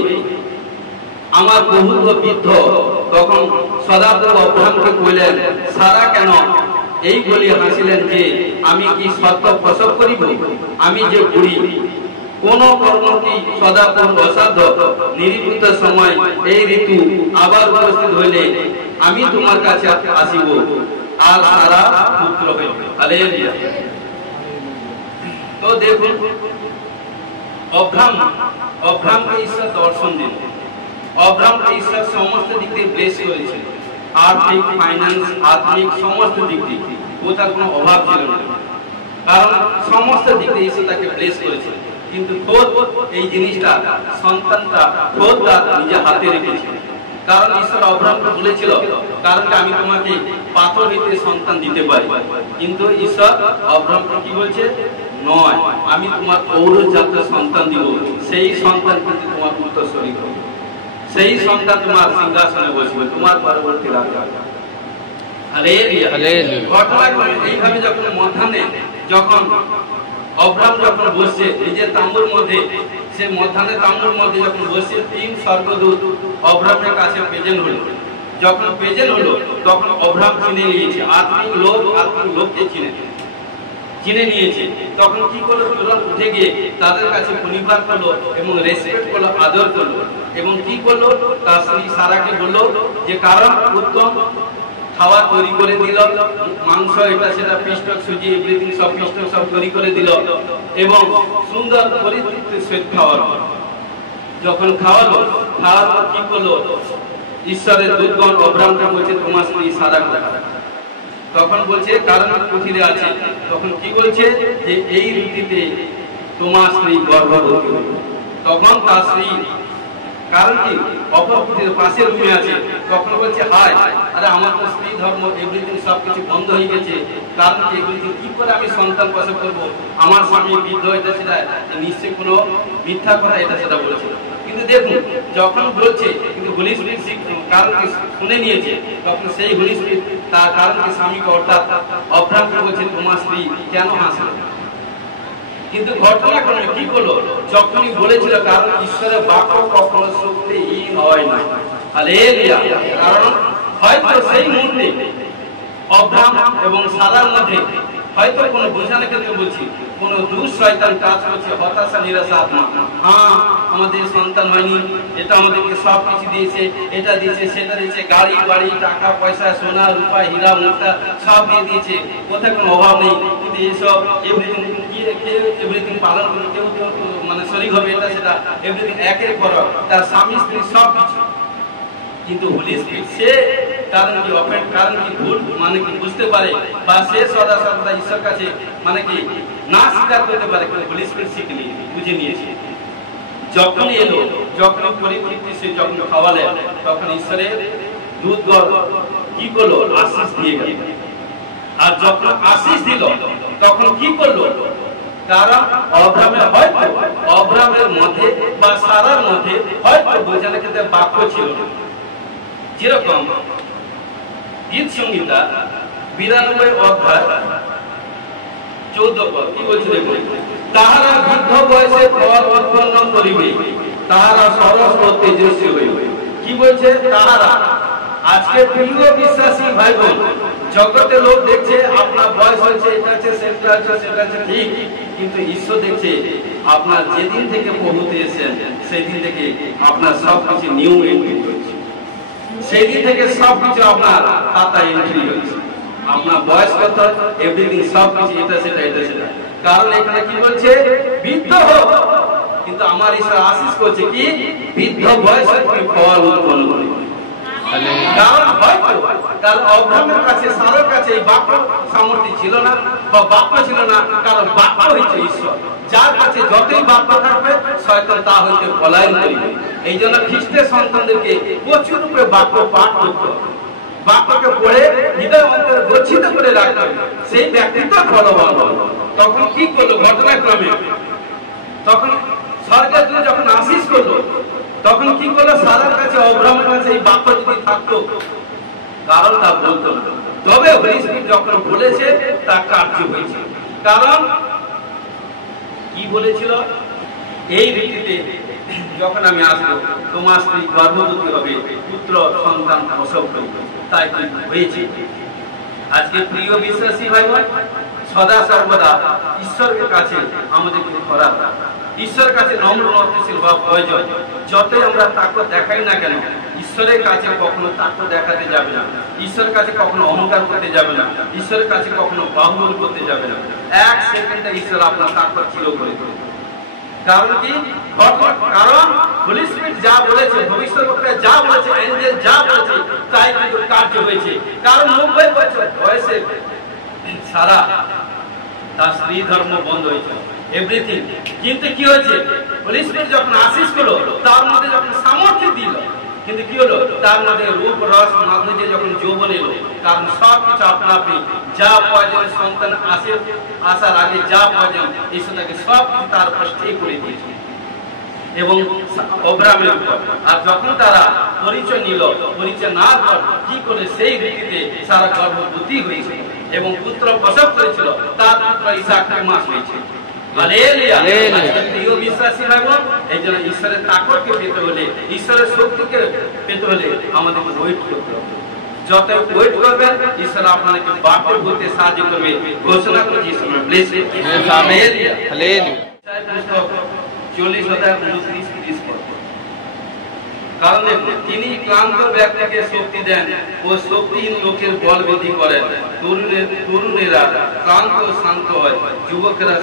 আমার বহুত বৃদ্ধ। তখন সদাপ্রভু অব্রামকে কহিলেন, সারা কেন এই বলি হাসিলেন যে আমি কি সত্য প্রসব করিব? আমি যে বুড়ি, কোন কর্ম কি সদাপ্রভু অসাধ্য? নিরীক্ষিত সময় এই ঋতু আবার উপস্থিত হইলে আমি তোমার কাছে আসিব, আর সারা পুত্র হইবে। হালেলুয়া। তো দেখুন, অব্রামকে ঈশ্বর দর্শন দিন। অব্রামকে ঈশ্বর সমস্ত দিক দিয়ে ব্লেস করেছে, আর্থিক, ফাইন্যান্স, আত্মিক সমস্ত দিক দিয়ে কোথাও কোনো অভাব ছিল না, কারণ সমস্ত দিক দিয়ে ঈশ্বর তাকে ব্লেস করেছে। কিন্তু খোদ এই জিনিসটা সন্তানটা খোদ নিজে হাতে রেখেছে। কারণ ঈশ্বর অব্রামকে বলেছিল, কারণ আমি তোমাকে পাথর হইতে সন্তান দিতে পারি, কিন্তু ঈশ্বর অব্রামকে কি বলছে, নয়, আমি তোমার ঔরজাত সন্তান দিব, সেই সন্তান কিন্তু তোমার উত্তরসূরি হবে, সেই সন্তান তোমার সিংহাসনে বসবে, তোমার পরবর্তী রাজা। হালেলুয়া। এইভাবে যখন মধ্যাহ্নে যখন অব্রাম যখন বসছে নিজের তাম্বুর মধ্যে, সে মধ্যাহ্নে তাম্বুর মধ্যে যখন বসছে, 3 স্বর্গদূত অব্রামের কাছে প্রেজেন্ট হলো। যখন প্রেজেন্ট হলো তখন অব্রাম চিনে নিয়েছে, আত্মিক লোককে চিনে। চিনে নিয়েছে, তখন কি করলো, তুরন্ত উঠে গিয়ে তাদের কাছে পরিবার করলো এবং রেসপেক্ট করলো, আদর করলো এবং কি করলো, তার স্ত্রী সারাকে বললো যে কারণ উত্তম খাওয়া তৈরি করে দিল, মাংস এটা সেটা পিষ্ট সুজি এভরিথিং সব পিষ্ট সব তৈরি করে দিল এবং সুন্দর পরিতৃপ্তি সহিত খাওয়ালো। যখন খাওয়ালো, খাওয়ার পর কি করলো, ঈশ্বরের দূতগণ অব্রাহামকে বলছে তোমার স্ত্রী সারা কোথায়? তখন বলছে কারণ কুঠিরে আছে। তখন কি বলছে যে এই রীতিতে তোমার স্ত্রী গর্ভবতী হবে। তখন তার স্ত্রী, কারণ কি অপর কুঠির পাশের রুমে আছে, তখন বলছে হায়, আরে আমার তো স্ত্রী ধর্ম এভরিথিং সবকিছু বন্ধ হয়ে গেছে, কারণ কি এভরিথিং কি করে আমি সন্তান প্রসব করবো, আমার স্বামী বৃদ্ধ এটা সেটা, নিশ্চয়ই কোনো মিথ্যা কথা এটা সেটা বলেছিল। কিন্তু দেখুন যখন বলছে, কিন্তু হোলি স্পিরিট কারণকে শুনে নিয়েছে, তখন সেই হোলি স্পিরিট তার কারণকে স্বামীকে অর্থাৎ অব্রাহামকে বলছে তোমার স্ত্রী কেন হাসলো। কিন্তু ঘটনাক্রমে কি করলো, যখনই বলেছিল, কারণ ঈশ্বরের বাক্য কখনো শক্তিহীন হয় না। হালেলুয়া। কারণ হয়তো সেই মুহূর্তে অব্রাহাম এবং সারার মধ্যে হয়তো কোনো বোঝানোর ক্ষেত্রে বলছি, কোনো দুঃশয়তান কাজ করছে, হতাশা নিরাশা আত্মা, হ্যাঁ আমাদের সন্তান হয়নি, এটা আমাদেরকে সব কিছু দিয়েছে, এটা দিয়েছে সেটা দিয়েছে, গাড়ি বাড়ি টাকা পয়সা সোনা রূপা হীরা মুক্তা সব দিয়ে দিয়েছে, কোথায় কোনো অভাব নেই, কিন্তু এইসব এভরিথিং পালন করে কেউ কেউ মানে শরীর হবে এটা সেটা এভরিথিং একের পর তার স্বামী স্ত্রী সব কিছু। কিন্তু হোলি স্পিরিট সে কারণ কি অফেন্ড, কারণ কি ভুল মানে কি বুঝতে পারে, বা সে সদা সর্বদা ঈশ্বর কাছে মানে কি না স্বীকার করতে পারে, কিন্তু হোলি স্পিরিট শিখে নিয়ে বুঝে নিয়েছে। যখন এলো, যখন পরিবর্তিত সে যখন খাওয়ালে, তখন ঈশ্বরের দূতগণ কি করলো, আশীষ দিয়ে গেল। আর যখন আশীষ দিল, তখন কি করলো, কারণ অব্রাহামের হয়তো অব্রাহামের মধ্যে বা সারার মধ্যে হয়তো বোঝানোর ক্ষেত্রে বাক্য ছিল না। যেরকম গীত সংহিতা 92 অধ্যায় 14 পদ কি বলছে দেখুন, তাহারা বৃদ্ধ বয়সে ফল উৎপন্ন করিবে, তাহারা সরস ও তেজস্বী হইবে। কি বলছে তাহারা? আজকে প্রিয় বিশ্বাসী ভাই বোন, জগতে লোক দেখছে আপনার বয়স হয়েছে, এটা আছে সেটা আছে সেটা আছে ঠিক, কিন্তু ঈশ্বর দেখছে আপনার যেদিন থেকে প্রভুতে এসেছেন সেই দিন থেকে আপনার সবকিছু নিউ এন্ট্রি হয়েছে, সেই দিন থেকে সবকিছু আপনার খাতায় এন্ট্রি হয়েছে। আপনার বয়স কত এভরিথিং সবকিছু এটা সেটা এটা সেটা, কারণ এখানে কি বলছে বৃদ্ধ হোক, কিন্তু আমার ঈশ্বর আশীষ করছে কি বৃদ্ধ বয়সে তুমি ফল উৎপন্ন করবে। কারণ হয়তো কারণ অব্রাহামের কাছে সারার কাছে এই বাক্য সামর্থ্য ছিল না বা বাক্য ছিল না, কারণ বাক্য হচ্ছে ঈশ্বর, যার কাছে যতই বাক্য থাকবে শয়তান তা হইতে পলায়ন করিবে। এই জন্য খ্রিস্টের সন্তানদেরকে প্রচুর রূপে বাক্য পাঠ করতে হবে, বাক্যকে পড়ে হৃদয় অন্তরে গচ্ছিত করে রাখতে হবে, সেই ব্যক্তিত্ব ফলবান হবে। তখন কি করলো ঘটনাক্রমে, তখন স্বর্গের দূত যখন আশীষ করলো, তখন কি করলো, সারার কাছে অব্রাহামের কাছে এই বাক্য যদি থাকতো, কারণ তা বলতো না, তবে হোলি স্পিরিট যখন বলেছে তা কার্য হয়েছে। কারণ কি বলেছিল, এই রীতিতে যখন আমি আসবো তোমার স্ত্রী গর্ভবতী হবে, পুত্র সন্তান প্রসব করবে, তাই হয়েছে। আজকে প্রিয় বিশ্বাসী ভাই বোন, সদা সর্বদা ঈশ্বরের কাছে আমাদেরকে করা, ঈশ্বরের কাছে নম্র নতশীল হওয়া প্রয়োজন। যতই আমরা তাকত দেখাই না কেন, ঈশ্বরের কাছে কখনো তাকত দেখাতে যাবে না, ঈশ্বরের কাছে কখনো অহংকার করতে যাবে না, ঈশ্বরের কাছে কখনো বাহুবল করতে যাবে না। এক সেকেন্ডে ঈশ্বর আপনার তাকত ছিল করে দেবে। কারণ কি, কারণ হোলি স্পিরিট যা বলেছে, ভবিষ্যৎবক্তা যা বলেছে, এঞ্জেল যা বলেছে তাই কিন্তু কার্য হয়েছে। কারণ 90 বছর বয়সে সারা তার স্ত্রী ধর্ম বন্ধ হয়েছে এভরিথিং, কিন্তু কি হয়েছে, হোলি স্পিরিট যখন আশীষ করলো, তার মধ্যে যখন সামর্থ্য দিল, কিন্তু কি হলো, তার মধ্যে রূপ রস মাধুর্য যখন যৌবন এলো, কারণ সবকিছু আপনা আপনি যা প্রয়োজন সন্তান আসার আগে যা প্রয়োজন ঈশ্বর তাকে সবকিছু তার উপর ঠিক করে দিয়েছে এবং অব্রাহামের উপর। আর যখন তারা পরিচয় নিল, পরিচয় না পর কি করে সেই রীতিতে সারা গর্ভবতী হয়েছে এবং পুত্র প্রসব করেছিল, তার পুত্র ইসাক 2 মাস হয়েছে। হালেলুয়া। প্রিয় বিশ্বাসী ভাই বোন, এই জন্য ঈশ্বরের তাকতকে পেতে হলে, ঈশ্বরের শক্তিকে পেতে হলে আমাদেরকে ওয়েট করতে হবে। যত ওয়েট করবেন ঈশ্বর আপনাকে বাপের হতে সাহায্য করবে। ঘোষণা করছি ঈশ্বর ব্লেস ইউ। আমেন। হালেলুয়া। পুস্তক 40 অধ্যায় 29-30 পদ। কারণ তিনি ক্লান্ত ব্যক্তিকে শক্তি দেন ও শক্তিহীন লোকের বল বৃদ্ধি করেন। তরুণেরা ক্লান্ত শান্ত হয়, যুবকেরা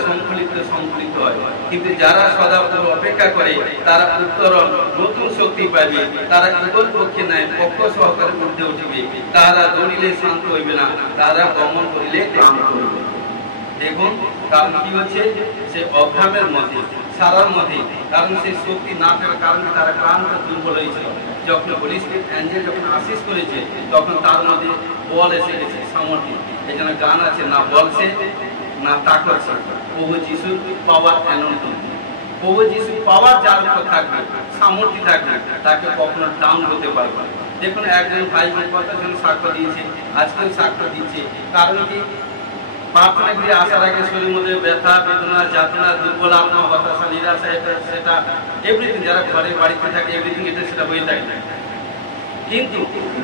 সংকলিত হয়। কিন্তু যারা সদা অপেক্ষা করে তারা উত্তরণ নতুন শক্তি পাবে। তারা ইগল পক্ষে নেয় পক্ষ সহকারে উঠে উঠিবে। তারা দৌড়িলে শান্ত হইবে না, তারা গমন করিলে ক্লান্ত হইবে। দেখুন কারণ কি হচ্ছে, সে অভাবের মধ্যে সারার মধ্যে, কারণ সেই শক্তি না থাকার কারণে তারা ক্লান্ত দুর্বল হয়েছিল। যখন হোলি স্পিরিট অ্যাঞ্জেল যখন আশিস করেছে তখন তার মধ্যে বল এসে গেছে, সামর্থ্য। এই জন্য গান আছে, না বলছে না তাকছে, প্রভু যিশুর পাওয়ার অ্যানোইন্টিং। প্রভু যিশুর পাওয়ার যার উপর থাকবে, সামর্থ্য থাকবে, তাকে কখনো ডাউন হতে পারবে না। দেখুন একজন ভাই কতজন সাক্ষ্য দিয়েছে, আজকেও সাক্ষ্য দিচ্ছে। কারণ কি, প্রার্থনা করে আসার আগে শরীরের মধ্যে ব্যথা বেদনা যাতনা দুর্বল আত্মা হতাশা নিরাশা এটা সেটা এভরিথিং, যারা ঘরে বাড়িতে থাকে এভরিথিং এটা সেটা হয়ে থাকে। কিন্তু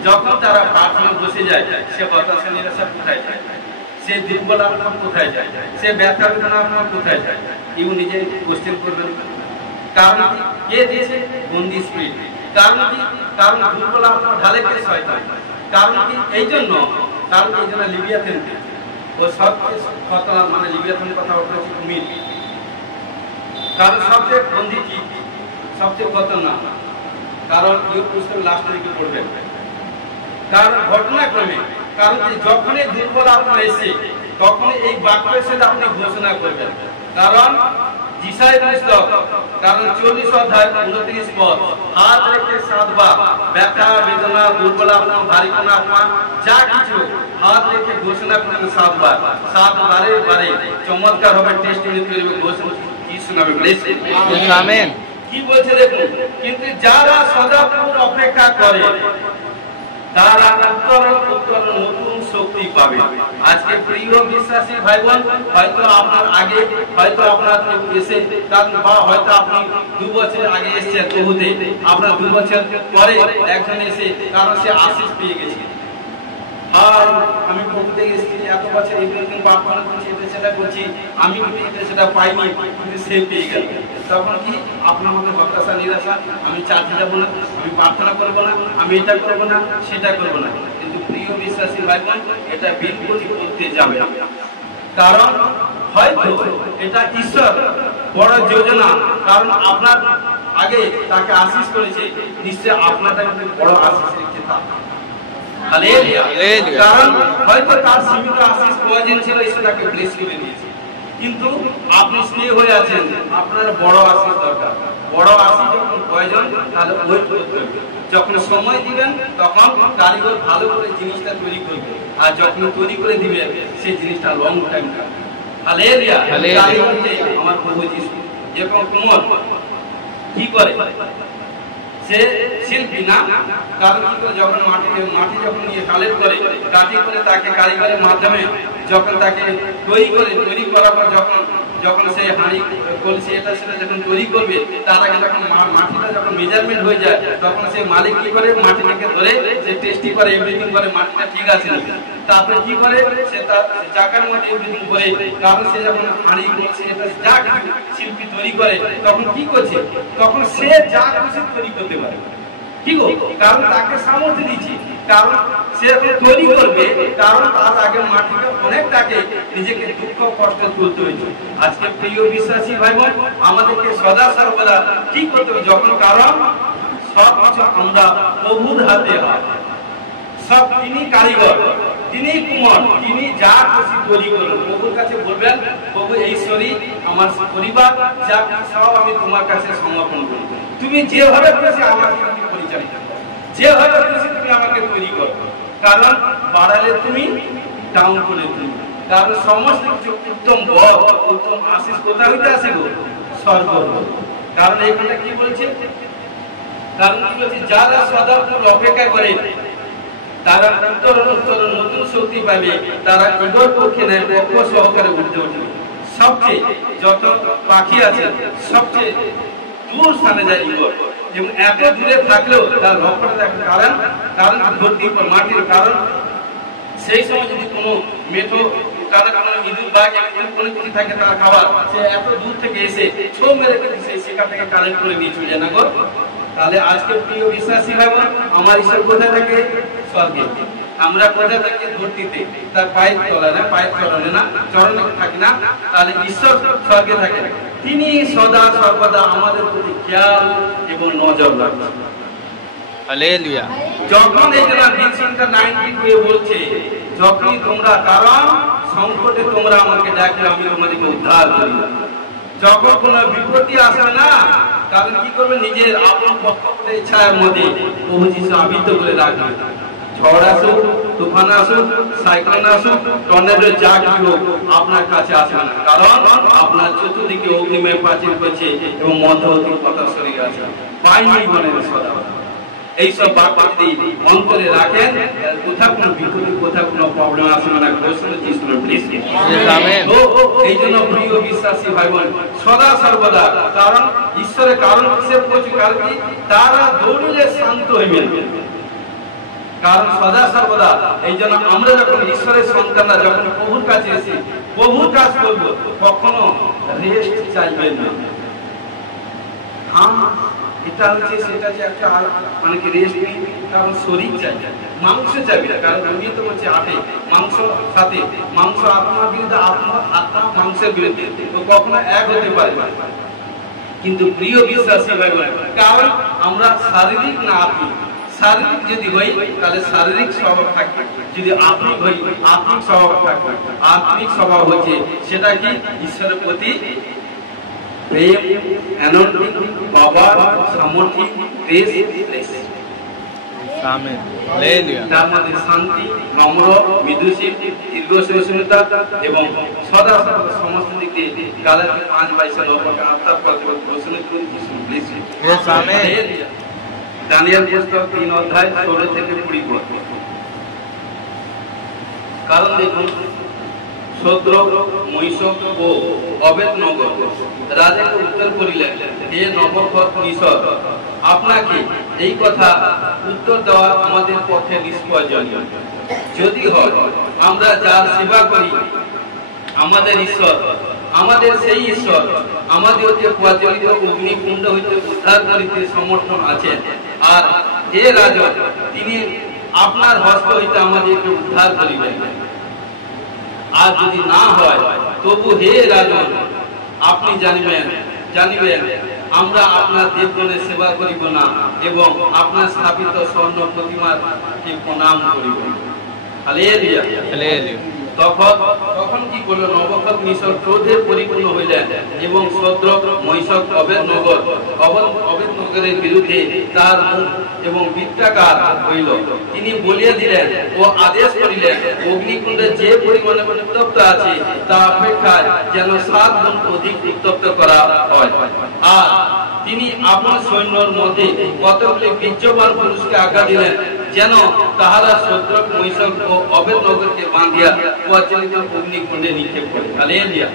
যখন তারা প্রার্থনা বসে যায়, সে হতাশা নিরাশা কোথায় যায়, সে দুর্বল আত্মা কোথায় যায়, সে ব্যথা বেদনা আত্মা কোথায় যায়, ইউ নিজে কোশ্চেন করবেন। কারণ কে দিয়েছে? বন্দি স্পিরিট। কারণ কি, কারণ দুর্বল আত্মা ঢালে কে? শয়তান। কারণ কি, এই জন্য লিবিয়াতেন ও সবচেয়ে খতরনাক, মানে লিবিয়াথন কথা হচ্ছে কুমির। কারণ সবচেয়ে বন্দি কি, সবচেয়ে খতরনাক। কারণ ইউ পুস্তক লাস্টের দিকে পড়বেন। কারণ ঘটনাক্রমে, কারণ যখনই দুর্বল আত্মা এসে তখন এই বাক্যের সাথে আপনি ঘোষণা করবেন। কারণ যিশায় পুস্তক, কারণ 40 অধ্যায় 29 পদ, হাত রেখে 7 বার ব্যথা বেদনা দুর্বল আত্মা ভারী কোন আত্মা যা কিছু হাত রেখে ঘোষণা করবেন 7 বার। 7 বারে চমৎকার হবে, টেস্টিমনি করবে, ঘোষণা কি শোনাবে। Bless you. আমেন। কি বলছে দেখুন, কিন্তু যারা সদাপুর অপেক্ষা করে তারা উত্তর নতুন শক্তি পাবে। আজকে প্রিয় বিশ্বাসী ভাই বোন, হয়তো আপনার আগে, হয়তো আপনার এসে, বা হয়তো আপনি 2 বছর আগে এসেছেন প্রভুতে, আপনার 2 বছর পরে একজন এসে, কারণ সে আশীষ পেয়ে গেছে। আর আমি প্রভুতে এসেছি, এত বছর এভরিথিং প্রার্থনা করছি, এটা সেটা করছি, আমি এটা সেটা পাইনি, কিন্তু সে পেয়ে গেল। তখন কি আপনার মধ্যে হতাশা নিরাশা, আমি চার্চে যাবো না, আমি প্রার্থনা করবো না, আমি এটা করবো না, সেটা করবো না। কিন্তু প্রিয় বিশ্বাসী ভাই বোন, এটা বিলকুল করতে যাবে না। কারণ হয়তো এটা ঈশ্বর বড় যোজনা, কারণ আপনার আগে তাকে আশীষ করেছে, নিশ্চয় আপনার বড় আশীষ রেখেছে তার। কারণ হয়তো তার সীমিত আশীষ প্রয়োজন ছিল, ঈশ্বর তাকে ব্লেস করে দিয়েছে। কিন্তু আপনি স্নেহ হয়ে আছেন, আপনার বড় আশীষ দরকার। বড় আশীষ যখন প্রয়োজন, তাহলে ওয়েট করতে হবে। যখন সময় দিবেন তখন কারিগর ভালো করে জিনিসটা তৈরি করবে, আর যখন তৈরি করে দিবে সেই জিনিসটা লং টাইম থাকবে। হালেলুয়া। আমার প্রভু যিশু যেরকম কুমোর কি করে, সে শিল্পী না, কারণ কি করে, যখন মাটি যখন নিয়ে কালেক্ট করে, কাটি করে তাকে কারিগরের মাধ্যমে যখন তাকে তৈরি করার পর যখন সে হাঁড়ি কলসি এটা সেটা যখন তৈরি করবে, তার আগে যখন মাটিটা যখন মেজারমেন্ট হয়ে যায়, তখন সে মালিক কি করে, মাটিটাকে ধরে সে টেস্টি করে, এভরিথিং করে, মাটিটা ঠিক আছে না। তারপরে কি করে, সে তার চাকার মধ্যে এভরিথিং করে, কারণ সে যখন হাঁড়ি কলসি এটা যা শিল্পী তৈরি করে, তখন কি করছে, তখন সে যা কিছু তৈরি করতে পারে। কি গো, কারণ তাকে সামর্থ্য দিচ্ছি, কারণ সে এখন তৈরি করবে, কারণ তার আগে মাটিকে অনেক তাকে নিজেকে দুঃখ কষ্ট তুলতে হয়েছে। আজকে প্রিয় বিশ্বাসী ভাই বোন, আমাদেরকে সদা সর্বদা কি করতে হবে, যখন কারণ সব কিছু আমরা প্রভুর হাতে হয়, সব তিনি কারিগর, তিনি কুমার, তিনি যা খুশি তৈরি করবেন। প্রভুর কাছে বলবেন, প্রভু এই শরীর আমার পরিবার যা সব আমি তোমার কাছে সমর্পণ করি, তুমি যেভাবে খুশি আমাকে পরিচালিত করো, যেভাবে খুশি তুমি আমাকে তৈরি করো। কারণ বাড়ালে তুমি, ডাউন করে তুমি, কারণ সমস্ত কিছু উত্তম বর উত্তম আশীষ কোথায় হইতে আসে গো, স্বর্গ। কারণ এখানে কি বলছে, কারণ কি বলছে, যারা সদাপুর অপেক্ষা করে তারা উত্তর নতুন শক্তি পাবে, তারা ইগল পক্ষে নেয় পক্ষ সহকারে উঠতে উঠবে। সবচেয়ে যত পাখি আছে সবচেয়ে দূর স্থানে যায় ইগল, এবং এত দূরে থাকলেও তার লক্ষ্যটা দেখেন, কারণ ভর্তি মাটির কারণ সেই সময় যদি কোনো মেঠো কারণ ইঁদুর বাঘ কোনো কিছু থাকে তার খাবার, সে এত দূর থেকে এসে ছো মেরে কিন্তু সেই শিকার থেকে কালেক্ট করে নিয়ে চলে যায় না গো। তাহলে আজকে প্রিয় বিশ্বাসী ভাই আমার ঈশ্বর কোথায় থাকে? স্বর্গে। আমরা কোথায় থাকি? ধরতিতে, তার পায়ের তলায় না, পায়ের চরণে না, চরণে থাকি না। তাহলে ঈশ্বর স্বর্গে থাকে, তিনি সদা সর্বদা আমাদের প্রতি খেয়াল এবং নজর রাখেন। হালেলুয়া। যখন এই জন্য বিচ্ছিন্নতা 92 বলছে, যখনই তোমরা কারণ সংকটে তোমরা আমাকে ডাকলে আমি তোমাদেরকে উদ্ধার করি। যখন কোনো বিপত্তি আসবে না, কারণ কি করবে? নিজের আপন পক্ষের ইচ্ছার মধ্যে প্রভু যিশু আবৃত করে রাখবে। ঝড় আসুক, তুফান আসুক, সাইক্লোন আসুক, টর্নেডো যা কিছু হোক, আপনার কাছে আসবে না, কারণ আপনার চতুর্দিকে অগ্নিময় প্রাচীর করছে এবং মধ্যবর্তী কথা শরীর আছে। পাইনি বলে সদা এইসব বাক্য যদি অন্তরে রাখেন, কোথাও কোনো বিপত্তি, কোথাও কোনো প্রবলেম আসবে না। এই জন্য প্রিয় বিশ্বাসী ভাই বোন, সদা সর্বদা কারণ ঈশ্বরের কারণ হিসেবে বলছি, কারণ কি? তারা দৌড়িলে শান্ত হইবে, কারণ সদা সর্বদা। এই জন্য আমরা যখন ঈশ্বরের সন্তানরা যখন প্রভুর কাছে এসে প্রভুর কাজ করব, কখনো রেস্ট চাইবেন না। এটা হচ্ছে সেটা যে একটা মানে কি রেস্ট নেই, কারণ শরীর চাই, মাংস চাইবে না, কারণ আমি তো বলছি আটে মাংস সাথে মাংস আত্মার বিরুদ্ধে, আত্মা মাংসের বিরুদ্ধে, তো কখনো এক হতে পারে না। কিন্তু প্রিয় বিশ্বাসী ভাই বোন, কারণ আমরা শারীরিক না আত্মিক, শারীরিক যদি হই তাহলে শারীরিক স্বভাব থাকবে, যদি আত্মিক হই আত্মিক স্বভাব থাকবে। আত্মিক স্বভাব হচ্ছে সেটা কি? ঈশ্বরের প্রতি প্রেম, অ্যানোইন্টিং, বাবার সামর্থ্য, গ্রেস, আমেন। হালেলুয়া। তার মধ্যে শান্তি, নম্র, মৃদুশীল, দীর্ঘ সহিষ্ণুতা এবং সদা সর্বদা সমস্ত দিক দিয়ে গালাতিয়া 5:22 আত্মার পথে ঘোষণা করুন যিশু প্লিজ। আমেন। দানিয়েল পুস্তক 3 অধ্যায় 16 থেকে 20 পদ। কারণ দেখুন, শদ্রক, মৈশক ও অবেদনগর রাজাকে উত্তর করিলেন, হে নবুকদনেছর, আপনাকে এই কথা উত্তর দেওয়া আমাদের পক্ষে নিষ্প্রয়োজনীয়। যদি হয় আমরা যার সেবা করি আমাদের ঈশ্বর, আমাদের সেই ঈশ্বর আমাদেরকে প্রজ্বলিত অগ্নিকুণ্ড হইতে উদ্ধার করিতে সমর্থন আছেন, আর হে রাজা, তিনি আপনার হস্ত হইতে আমাদেরকে উদ্ধার করিবেন। আর যদি না হয়, তবু হে রাজন, আপনি জানিবেন আমরা আপনার দেবগণের সেবা করিব না এবং আপনার স্থাপিত স্বর্ণ প্রতিমাকে প্রণাম করিব। হালেলুয়া। হালেলুয়া। তখন কি করল? নবুকদনেছর ক্রোধে পরিপূর্ণ হইলেন এবং শদ্রক, মৈশক, অবেদনগরের বিরুদ্ধে তার মুখ এবং বৃত্তাকার হইল। তিনি বলিয়া দিলেন ও আদেশ করিলেন, অগ্নিকুণ্ডে যে পরিমাণে উত্তপ্ত আছে তা অপেক্ষায় যেন 7 গুণ অধিক উত্তপ্ত করা হয়। আর তিনি আপনার সৈন্যর মধ্যে কতগুলি বীর্যবান পুরুষকে আজ্ঞা দিলেন, যেন তাহারা শদ্রক, মৈশক ও অবেদনগরকে বাঁধিয়া প্রজ্বলিত অগ্নিকুণ্ডে নিক্ষেপ করে। হালেলুয়া।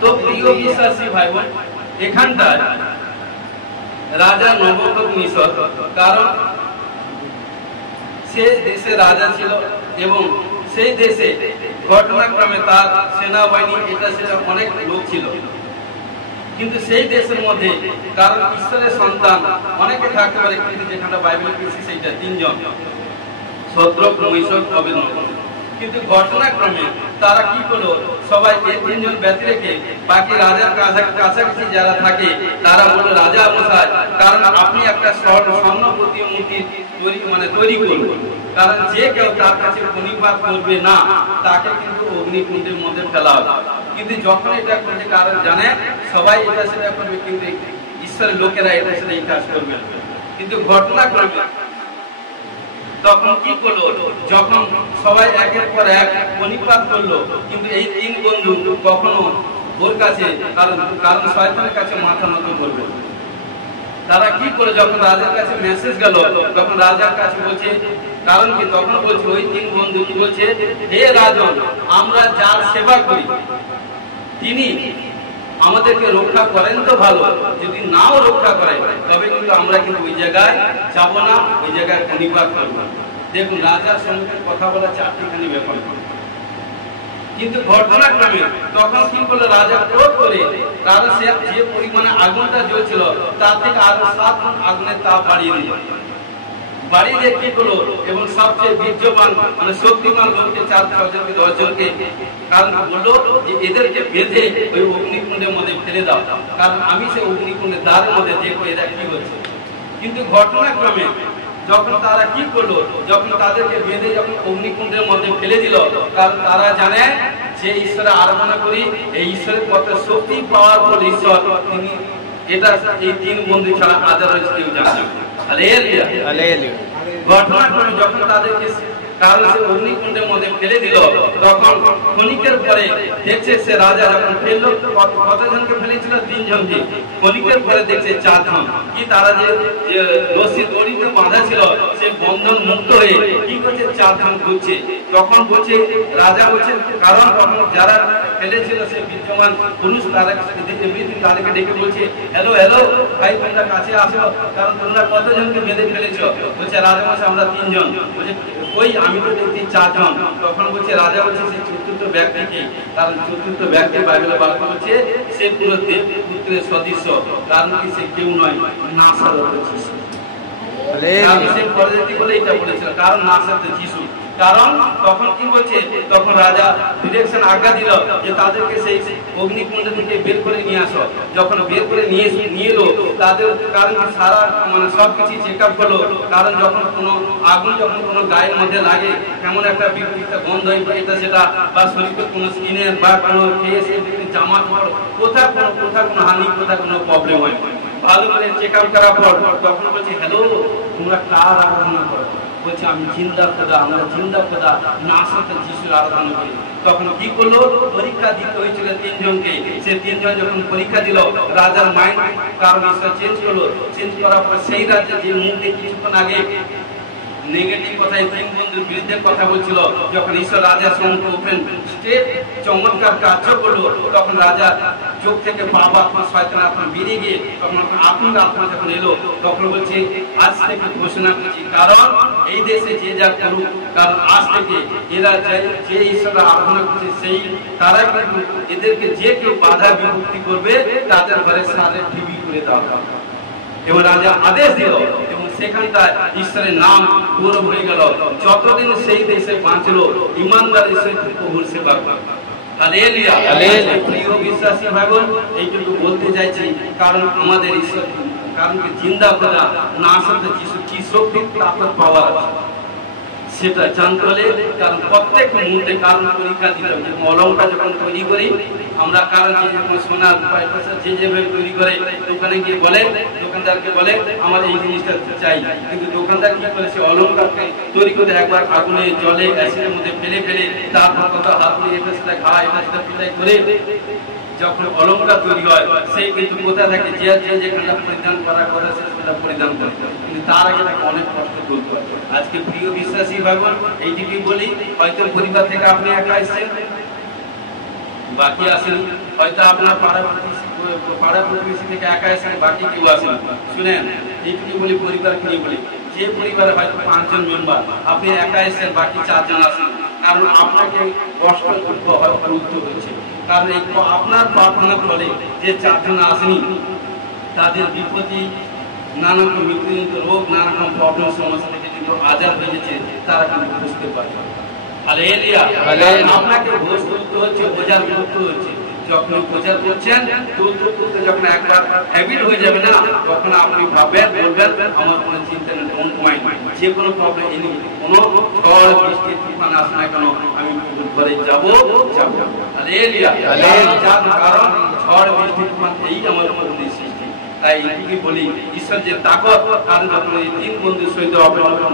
তো প্রিয় বিশ্বাসী ভাই বোন, এখানটায় রাজা নবুকদনেছর, কারণ সে দেশে রাজা ছিল এবং সেই দেশে ঘটনাক্রমে তার সেনাবাহিনী এটা সেটা অনেক লোক ছিল, কিন্তু সেই দেশের মধ্যে কারণ ঈশ্বরের সন্তান অনেকে থাকতে পারে, কিন্তু যেখানটা বাইবেল পেয়েছি সেইটা 3 জন, শদ্রক, মৈশক, অবেদনগর। কিন্তু ঘটনাক্রমে তারা কি করলো? সবাই এই 3 জন ব্যক্তি রেখে বাকি রাজার কাছাকাছি যারা থাকে তারা বলল, রাজা মশাই, কারণ আপনি একটা স্বর্ণ প্রতিমূর্তি তৈরি করুন, কারণ যে কেউ তার কাছে প্রণিপাত করবে না তাকে কিন্তু অগ্নিকুণ্ডের মধ্যে ফেলা হবে। কিন্তু যখন এটা করতে কারণ জানে সবাই এটা সেটা করবে, কিন্তু ঈশ্বরের লোকেরা এটা সেটা এই কাজ করবে। কিন্তু ঘটনাক্রমে তখন কি করলো? যখন সবাই একের পর এক প্রণিপাত করলো, কিন্তু এই 3 বন্ধু কখনো ওর কাছে, কারণ শয়তানের কাছে মাথা নত করবে। তারা কি করে? যখন রাজার কাছে মেসেজ গেল, তখন রাজার কাছে বলছে, কারণ কি? তখন বলছে ওই 3 বন্ধু কি বলছে, হে রাজন, আমরা যার সেবা করি তিনি আমাদেরকে রক্ষা করেন তো ভালো, যদি নাও রক্ষা করেন তবে কিন্তু আমরা কিন্তু ওই জায়গায় যাব না, ওই জায়গায় খনিপাত করবো। দেখুন রাজার সঙ্গে কথা বলা চারটিখানি ব্যাপার, কিন্তু ঘটনাক্রমে তখন কি করলো, রাজা ক্রোধ করে তারা যে পরিমাণে আগুনটা জ্বলছিল তার থেকে আরো 7 গুণ আগুনের তাপ বাড়িয়ে দিল। বাড়িয়ে দিয়ে কি করলো, এবং সবচেয়ে বীর্যবান মানে শক্তিমান লোককে 4-5 জনকে 10 জনকে কারণ বললো যে এদেরকে বেঁধে ওই অগ্নিকুণ্ডের মধ্যে ফেলে দাও, কারণ আমি সেই অগ্নিকুণ্ডের দ্বারের মধ্যে দেখবো এরা কি হচ্ছে। কিন্তু ঘটনাক্রমে যখন তারা কি করলো, যখন তাদেরকে বেঁধে যখন অগ্নিকুণ্ডের মধ্যে ফেলে দিল, কারণ তারা জানে যে ঈশ্বরের আরাধনা করি, এই ঈশ্বরের কত শক্তি পাওয়ার পর ঈশ্বর তিনি, এটা এই 3 বন্ধু ছাড়া আদারওয়াইজ কেউ জানে না। Hallelujah hallelujah. ঘটনাক্রমে যখন তাদেরকে কারণ সে অগ্নিকুণ্ডের মধ্যে ফেলে দিল, তখন ক্ষণিকের পরে দেখছে সে রাজা যখন ফেললো, কতজনকে ফেলেছিল? 3 জনকে। ক্ষণিকের পরে দেখছে 4 জন কি তারা যে রশি দড়িতে বাঁধা ছিল সে বন্ধন মুক্ত হয়ে কি করছে, 4 জন ঘুরছে। তখন বলছে রাজা বলছে, কারণ তখন যারা ফেলেছিল সে বিদ্যমান পুরুষ তাদেরকে ডেকে বলছে, হ্যালো হ্যালো ভাই তোমরা কাছে আসো, কারণ তোমরা কতজনকে বেঁধে ফেলেছ? বলছে রাজা মশাই আমরা 3 জন। বলছে ওই আমি তো দেখছি 4 জন। তখন বলছে রাজা বলছে সে চতুর্থ ব্যক্তি কি? কারণ চতুর্থ ব্যক্তি বাইবেলে বাক্য হচ্ছে সে পুত্রের সদৃশ্য, কারণ কি সে কেউ নয়, নাসারত যিশু। সে পরবর্তী বলে এটা বলেছিল, কারণ নাসারত যিশু। কারণ তখন কি বলছে, তখন রাজা ডিরেকশন আজ্ঞা দিল যে তাদেরকে সেই অগ্নিকুণ্ড থেকে বের করে নিয়ে আসো। যখন বের করে নিয়ে এলো তাদের, কারণ সারা মানে সবকিছু চেক আপ করলো, কারণ যখন কোনো আগুন যখন কোনো গায়ের মধ্যে লাগে কেমন একটা বিপরীত গন্ধ এটা সেটা, বা শরীরে কোনো স্কিনে বা কোনো ফেস জামা কাপড় কোথাও কোনো হানি, কোথাও কোনো প্রবলেম হয়, ভালো করে চেক আপ করার পর তখন বলছে হ্যালো তোমরা কার আরাধনা করো? বলছে আমি জিন্দা খোদা, আমরা জিন্দা খোদা নাসারত যিশুর আরাধনা করি। তখন কি করলো, পরীক্ষা দিতে হয়েছিল 3 জনকে। সে 3 জন যখন পরীক্ষা দিল, রাজার মাইন্ড কারণ ঈশ্বর চেঞ্জ করলো। চেঞ্জ করার পর সেই রাজ্যে যে মুখে কিছুক্ষণ আগে নেগেটিভ কথা 3 বন্ধুর বিরুদ্ধে কথা বলছিল, যখন ঈশ্বর রাজার সঙ্গে ওপেন স্টেপ চমৎকার কার্য করলো, তখন রাজা চোখ থেকে পাপ আত্মা শয়তান আত্মা বেরিয়ে গিয়ে তখন আপনার আত্মা যখন এলো, তখন বলছে আজ থেকে ঘোষণা করছি, কারণ এই দেশে যে যা করুক, কারণ আজ থেকে এরা যে ঈশ্বরের আরাধনা করছে সেই তারা কিন্তু এদেরকে যে কেউ বাধা বিভক্তি করবে তাদের ঘরে সারে টিভি করে দেওয়া হবে। এবং রাজা আদেশ দিল এবং সেখানটায় ঈশ্বরের নাম গৌরব হয়ে গেল। যতদিন সেই দেশে বাঁচলো ইমানদার ঈশ্বর প্রভুর সেবা করবে। Hallelujah hallelujah. প্রিয় বিশ্বাসী ভাই বোন, এইটুকু বলতে চাইছি, কারণ আমাদের ঈশ্বর কারণ কি জিন্দা খোদা নাসারত যিশু কি শক্তি তাকত পাওয়ার সেটা জানতে হলে, কারণ প্রত্যেক মুহূর্তে কারণ পরীক্ষা দিতে হবে। অলংকার যখন তৈরি করি আমরা, কারণ যখন সোনার যে যেভাবে তৈরি করে দোকানে গিয়ে বলে, দোকানদারকে বলে আমার এই জিনিসটা চাই, কিন্তু দোকানদার কি করে সে অলংকারকে তৈরি করে একবার আগুনে জলে অ্যাসিডের মধ্যে ফেলে তারপর কথা হাত দিয়ে এটা সেটা খাওয়া এটা সেটা পিলাই করে যখন অলংকার তৈরি হয়, সেই কিন্তু কোথায় থাকে যে যেখানটা পরিধান করার কথা সেটা পরিধান করে, কিন্তু তার আগে তাকে অনেক কষ্ট করতে হয়। আজকে প্রিয় বিশ্বাসী ভগবান এইটুকুই বলি, হয়তো পরিবার থেকে আপনি একা এসেছেন, বাকি আসেন, হয়তো আপনার পাড়া প্রতিবেশী থেকে একা এসেছেন, বাকি কেউ আসেন। শুনেন এইটুকু বলি, পরিবারকে নিয়ে বলি, যে পরিবারে হয়তো 5 জন মেম্বার, আপনি একা এসেছেন, বাকি 4 জন আসেন, কারণ আপনাকে কষ্ট করতে হচ্ছে, কারণ এই আপনার প্রার্থনার ফলে যে 4 জন আসেনি তাদের বিপত্তি নানা রকম মৃত্যুজনিত রোগ, নানা রকম প্রবলেম সমস্যা থেকে কিন্তু আজাদ হয়ে গেছে, তারা কিন্তু বুঝতে পারবে। হালেলুয়া। আপনাকে ঘোষ করতে হচ্ছে, বোঝার করতে হচ্ছে। যখন প্রচার করছেন তুলতে যখন একবার হ্যাবিট হয়ে যাবে না, তখন আপনি ভাববেন বলবেন আমার কোনো চিন্তা নেই, ডোন্ট মাইন্ড, যে কোনো প্রবলেম এনে কোনো ঝড় বৃষ্টি তুফান আসে না কেন আমি ঘরে যাবো। হালেলুয়া। কারণ ঝড় বৃষ্টি তুফান এই আমার মধ্যে সৃষ্টি। তাই এদিকে বলি ঈশ্বর যে তাকত, কারণ যখন এই 3 বন্ধুর সহিত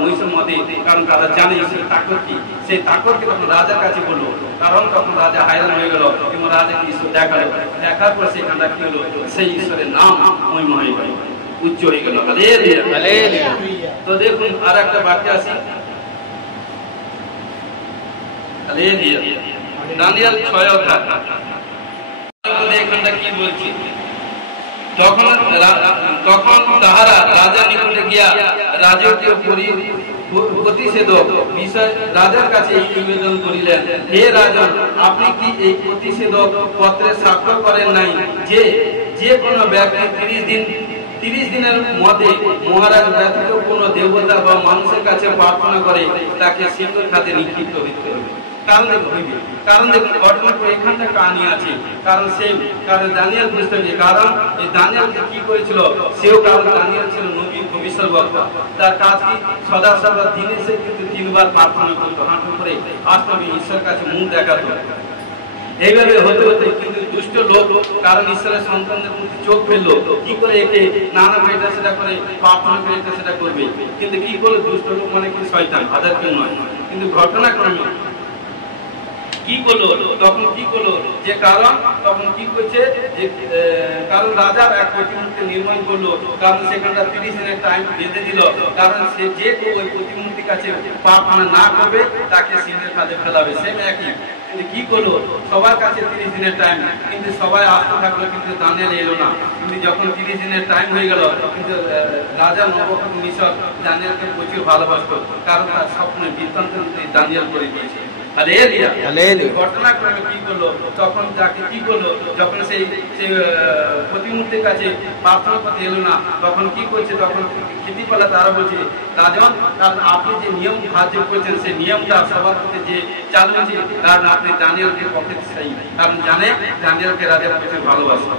মহিষের মধ্যে, কারণ তারা জানে ঈশ্বরের তাকত কি, সেই তাকতকে তখন রাজার কাছে বললো, কারণ তখন রাজা হায়রান হয়ে গেল এবং রাজাকে ঈশ্বর দেখালো, দেখার পর সেখানটা কি হলো, সেই ঈশ্বরের নাম মহিমা হয়ে গেল, উচ্চ হয়ে গেল। তো দেখুন আর একটা বাক্য আছে, দানিয়েল 6 অধ্যায় এখানটা কি বলছি, তখন তাহারা রাজার নিকটে গিয়া রাজকীয় প্রতিষেধক বিষয় রাজার কাছে নিবেদন করিলেন, হে রাজন, আপনি কি এই প্রতিষেধক পত্রে স্বাক্ষর করেন নাই যে কোনো ব্যক্তি 30 দিনের মধ্যে মহারাজ ব্যতীত কোনো দেবতা বা মানুষের কাছে প্রার্থনা করে তাকে সিংহের খাতে নিক্ষিপ্ত হইতে হবে। কারণ দেখুন ঘটনা এখানটা কাহিনী আছে, কারণ দানিয়েল বুঝতে হবে, কারণ এই দানিয়েল কি করেছিল, সেও কারণ দানিয়েল ছিল নবী ভবিষ্যৎবক্তা। তার কাজ কি, সদা দিনে সে কিন্তু 3 বার প্রার্থনা করতো, হাঁটু করে আসতো, ঈশ্বরের কাছে মুখ দেখাতো। এইভাবে হতে হতে কিন্তু দুষ্ট লোক, কারণ ঈশ্বরের সন্তানদের প্রতি চোখ ফেললো, কি করে একে নানা এটা সেটা করে প্রার্থনা করে এটা সেটা করবে, কিন্তু কি করলো দুষ্ট লোক মানে কি শয়তান, হাজার কেউ নয়। কিন্তু ঘটনাক্রমে কি করলো, তখন কি করলো যে কারণ তখন কি করছে যে কারণ রাজার এক প্রতিমূর্তি নির্মাণ করলো, কারণ সেখানটা 30 দিনের টাইম বেঁধে দিল, কারণ সে যে ওই প্রতিমূর্তির কাছে প্রার্থনা না করবে তাকে সিংহের কাছে ফেলাবে। সে একই কিন্তু কি করলো, সবার কাছে 30 দিনের টাইম, কিন্তু সবাই আসতে থাকলো, কিন্তু দানিয়েল এলো না। কিন্তু যখন 30 দিনের টাইম হয়ে গেল, কিন্তু রাজা নবুকদ্নেছর মিশর দানিয়েলকে প্রচুর ভালোবাসতো, কারণ তার স্বপ্নে বৃত্তান্ত দানিয়েল করে দিয়েছে। ঘটনাক্রমে কি করলো, তখন তাকে কি করলো, যখন সেই প্রতিমূর্তির কাছে প্রার্থনা করতে এলো না, তখন কি করছে, তখন ক্ষিতিপালা তারা বলছে, রাজন, কারণ আপনি যে নিয়ম ধার্য করেছেন সেই নিয়মটা সবার প্রতি যে চালু হয়েছে, কারণ আপনি দানিয়েলকে পক্ষে চাই, কারণ জানে দানিয়েলকে রাজার কাছে ভালোবাসে।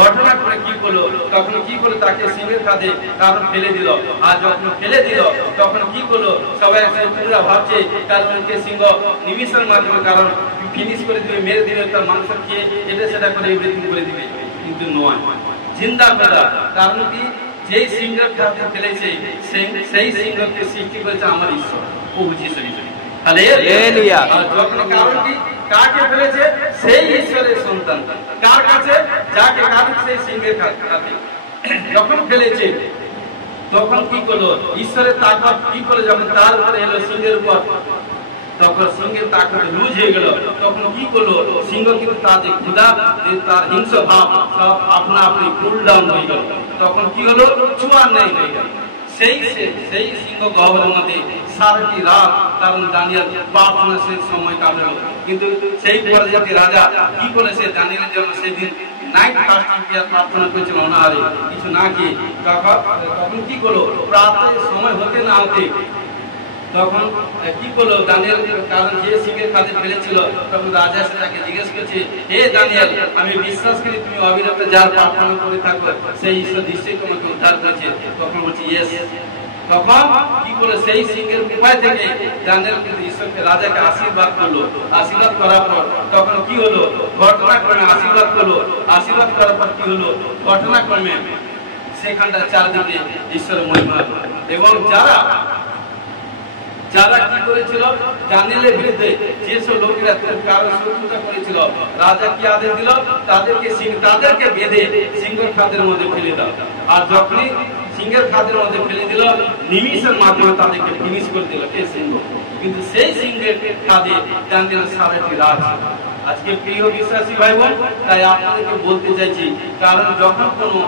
ঘটনা করে কি করলো, তখন কি করলো, তাকে সিংহের কাঁধে কারণ ফেলে দিল। আর যখন ফেলে দিল তখন কি করলো, সবাই শত্রুরা ভাবছে কারণ সিংহ নিমিষের মাধ্যমে কারণ ফিনিশ করে দিবে, মেরে দিবে, তার মাংস খেয়ে এটা সেটা করে এভরিথিং করে দিবে, কিন্তু নয়, জিন্দা করা। কারণ কি, যেই সিংহের কাঁধে ফেলেছে সেই সিংহকে সৃষ্টি করেছে আমার ঈশ্বর প্রভু যিশু। হালেলুয়া। কারণ কি, কাকে ফেলেছে, সেই ঈশ্বরের সন্তান, কার কাছে, যাকে কারণ সেই সিংহের কাছে যখন ফেলেছে, তখন কি করলো, ঈশ্বরের তাকত কি করে, যখন তার উপরে এলো সিংহের উপর, তখন সিংহের তাকত লুজ হয়ে গেল। তখন কি করলো, সিংহ কিন্তু তার যে ক্ষুধা, তার হিংস্র ভাব সব আপনা আপনি কুল ডাউন হয়ে গেল। তখন কি হলো, চুয়ার নেই হয়ে গেল। সেই সিংহ গহ্বরের মধ্যে সারাটি রাত, কারণ দানিয়েল প্রার্থনা শেষ সময় কাটালো। কিন্তু সেই পরে রাজা কি করেছে, দানিয়েলের জন্য সেদিন নাইট ফাস্টিং প্রার্থনা করেছিল অনাহারে, কিছু না খেয়ে। তখন কি করলো, প্রার্থনার সময় হতে না হতে তখন কি করলো দানিয়েল, কারণ যে সিংহের কাছে ফেলেছিল, তখন রাজা সেটাকে জিজ্ঞেস করছে, হে দানিয়েল, আমি বিশ্বাস করি তুমি অবিলম্বে যার প্রার্থনা করে থাকো সেই ঈশ্বর নিশ্চয়ই তোমাকে উদ্ধার করেছে। তখন বলছি ইয়েস। তখন কি করে সেই সিংহের উপায় থেকে দানিয়েল কিন্তু ঈশ্বরকে, রাজাকে আশীর্বাদ করলো। আশীর্বাদ করার পর তখন কি হলো, ঘটনাক্রমে আশীর্বাদ করলো। আশীর্বাদ করার পর কি হলো, ঘটনাক্রমে সেখানটা চারদিকে ঈশ্বরের মহিমা, এবং যারা কি করেছিল, দানিয়েলের বিরুদ্ধে যেসব লোকেরা কারো শত্রুতা করেছিল, রাজা কি আদেশ দিল, তাদেরকে বেঁধে সিংহের খাদের মধ্যে ফেলে দাও। আর যখনই সিংহের খাদের মধ্যে ফেলে দিল, নিমিষের মাধ্যমে তাদেরকে ফিনিশ করে দিল কে, সিংহ। কিন্তু সেই সিংহের খাদে দানিয়েল সারাটি রাত। আজকে প্রিয় বিশ্বাসী ভাই বোন, তাই আপনাদেরকে বলতে চাইছি, কারণ যখন কোনো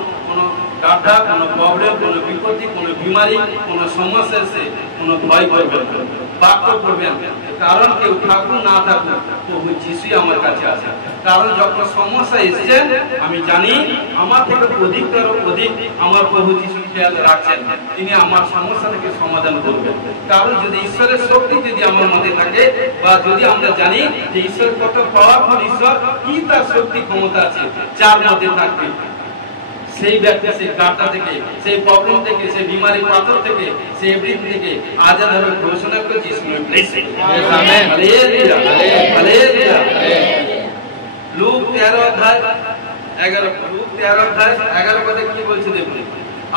গাড্ডা, কোনো প্রবলেম, কোনো বিপত্তি, কোনো বিমারি, কোনো সমস্যা এসে কোনো ভয় করবেন, বাক্য করবেন, কারণ কেউ থাকুক না থাকুক প্রভু যিশুই আমার কাছে আছে। কারণ যখন সমস্যা এসেছে, আমি জানি আমার থেকে অধিকতর অধিক আমার প্রভু যিশু খেয়াল রাখছেন, তিনি আমার সমস্যা থেকে সমাধান করবেন। কারণ যদি ঈশ্বরের শক্তি যদি আমার মধ্যে থাকে, বা যদি আমরা জানি যে ঈশ্বর কত পাওয়ারফুল ঈশ্বর, কি তার শক্তি ক্ষমতা আছে যার মধ্যে থাকবে, সেই ব্যক্তি সেই গাঁটা থেকে, সেই প্রবলেম থেকে, সেই বিমারি পাথর থেকে, সেই এভরিথিং থেকে আজাদ হবে ঘোষণা করে যিশু আমেন। Hallelujah, hallelujah. লূক 13 অধ্যায় 11 কথা কি বলছে দেখুন।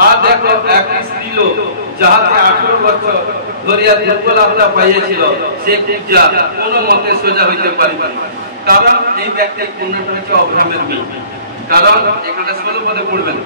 আর দেখো, এক স্ত্রী লোক যাহাতে 18 বছর ধরিয়া দুর্বলতা পাইয়াছিল, সে পূজা কোনো মতে সোজা হইতে পারিবে না। কারণ এই ব্যক্তি কন্যাটা হচ্ছে অব্রাহামের মেয়ে। কারণ এখানে 16 পদে পড়বেন,